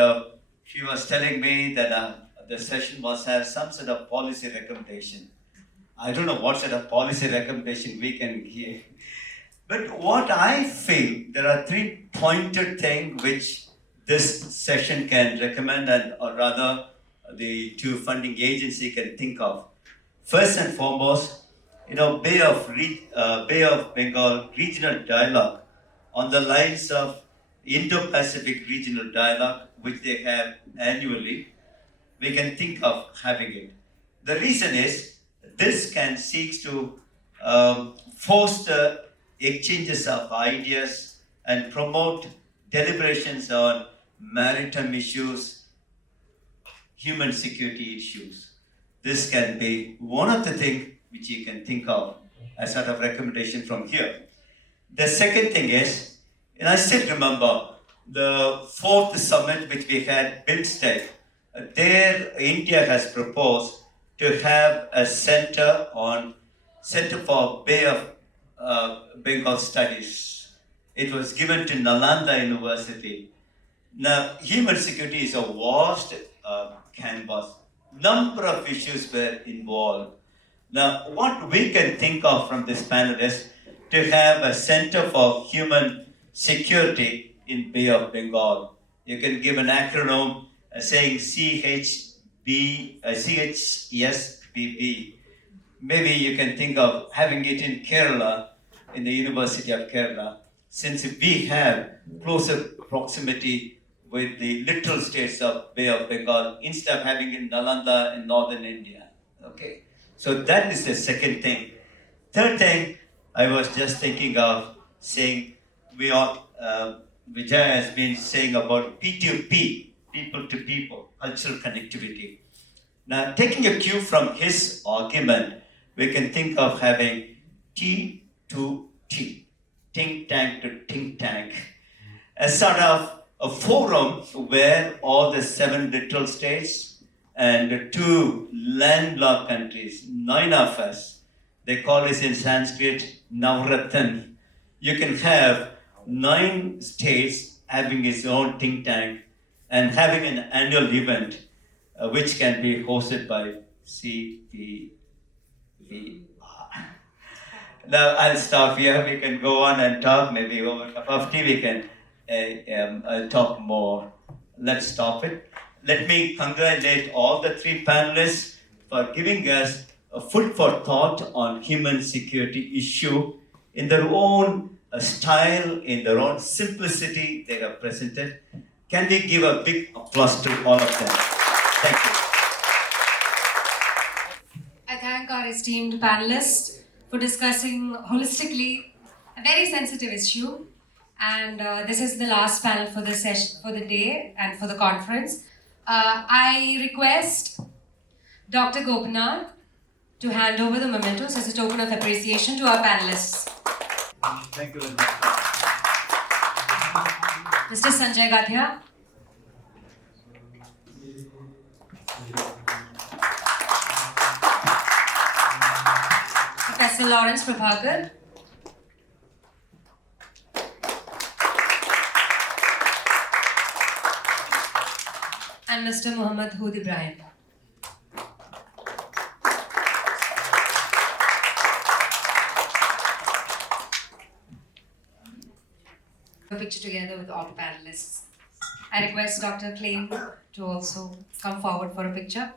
she was telling me that the session must have some sort of policy recommendation. I don't know what sort of policy recommendation we can give. But what I feel, there are 3 pointed things which this session can recommend, or rather the 2 funding agency can think of. First and foremost, Bay of Bengal regional dialogue on the lines of Indo-Pacific regional dialogue, which they have annually. We can think of having it. The reason is, this can seek to foster exchanges of ideas and promote deliberations on maritime issues, human security issues. This can be one of the things which you can think of as sort of recommendation from here. The second thing is, and I still remember the 4th summit which we had, BIMSTEC, there India has proposed to have a center for Bay of Bengal studies. It was given to Nalanda University. Now, human security is a vast canvas. Number of issues were involved. Now, what we can think of from this panel is to have a Center for Human Security in Bay of Bengal. You can give an acronym saying CHSBB. Maybe you can think of having it in Kerala, in the University of Kerala, since we have closer proximity with the little states of Bay of Bengal instead of having in Nalanda in northern India. Okay, so that is the second thing. Third thing, I was just thinking of saying Vijay has been saying about P2P, people to people, cultural connectivity. Now, taking a cue from his argument, we can think of having T to T, think tank to think tank, as sort of a forum where all the 7 little states and 2 landlocked countries, 9 of us, they call this in Sanskrit Navratan. You can have 9 states having its own think tank and having an annual event which can be hosted by CPVR. Now I'll stop here. We can go on and talk. Maybe over a cup of tea we can talk more. Let's stop it. Let me congratulate all the 3 panelists for giving us a food for thought on human security issue in their own style, in their own simplicity they have presented. Can we give a big applause to all of them? Thank you. I thank our esteemed panelists for discussing holistically a very sensitive issue. And this is the last panel for the session, for the day and for the conference. I request Dr. Gopinath to hand over the mementos as a token of appreciation to our panelists. Thank you very much. Mr. Sanjay Gathia. Professor Lawrence Prabhakar. And Mr. Muhammad Hood Ibrahim. A picture together with all the panelists. I request Dr. Klein to also come forward for a picture.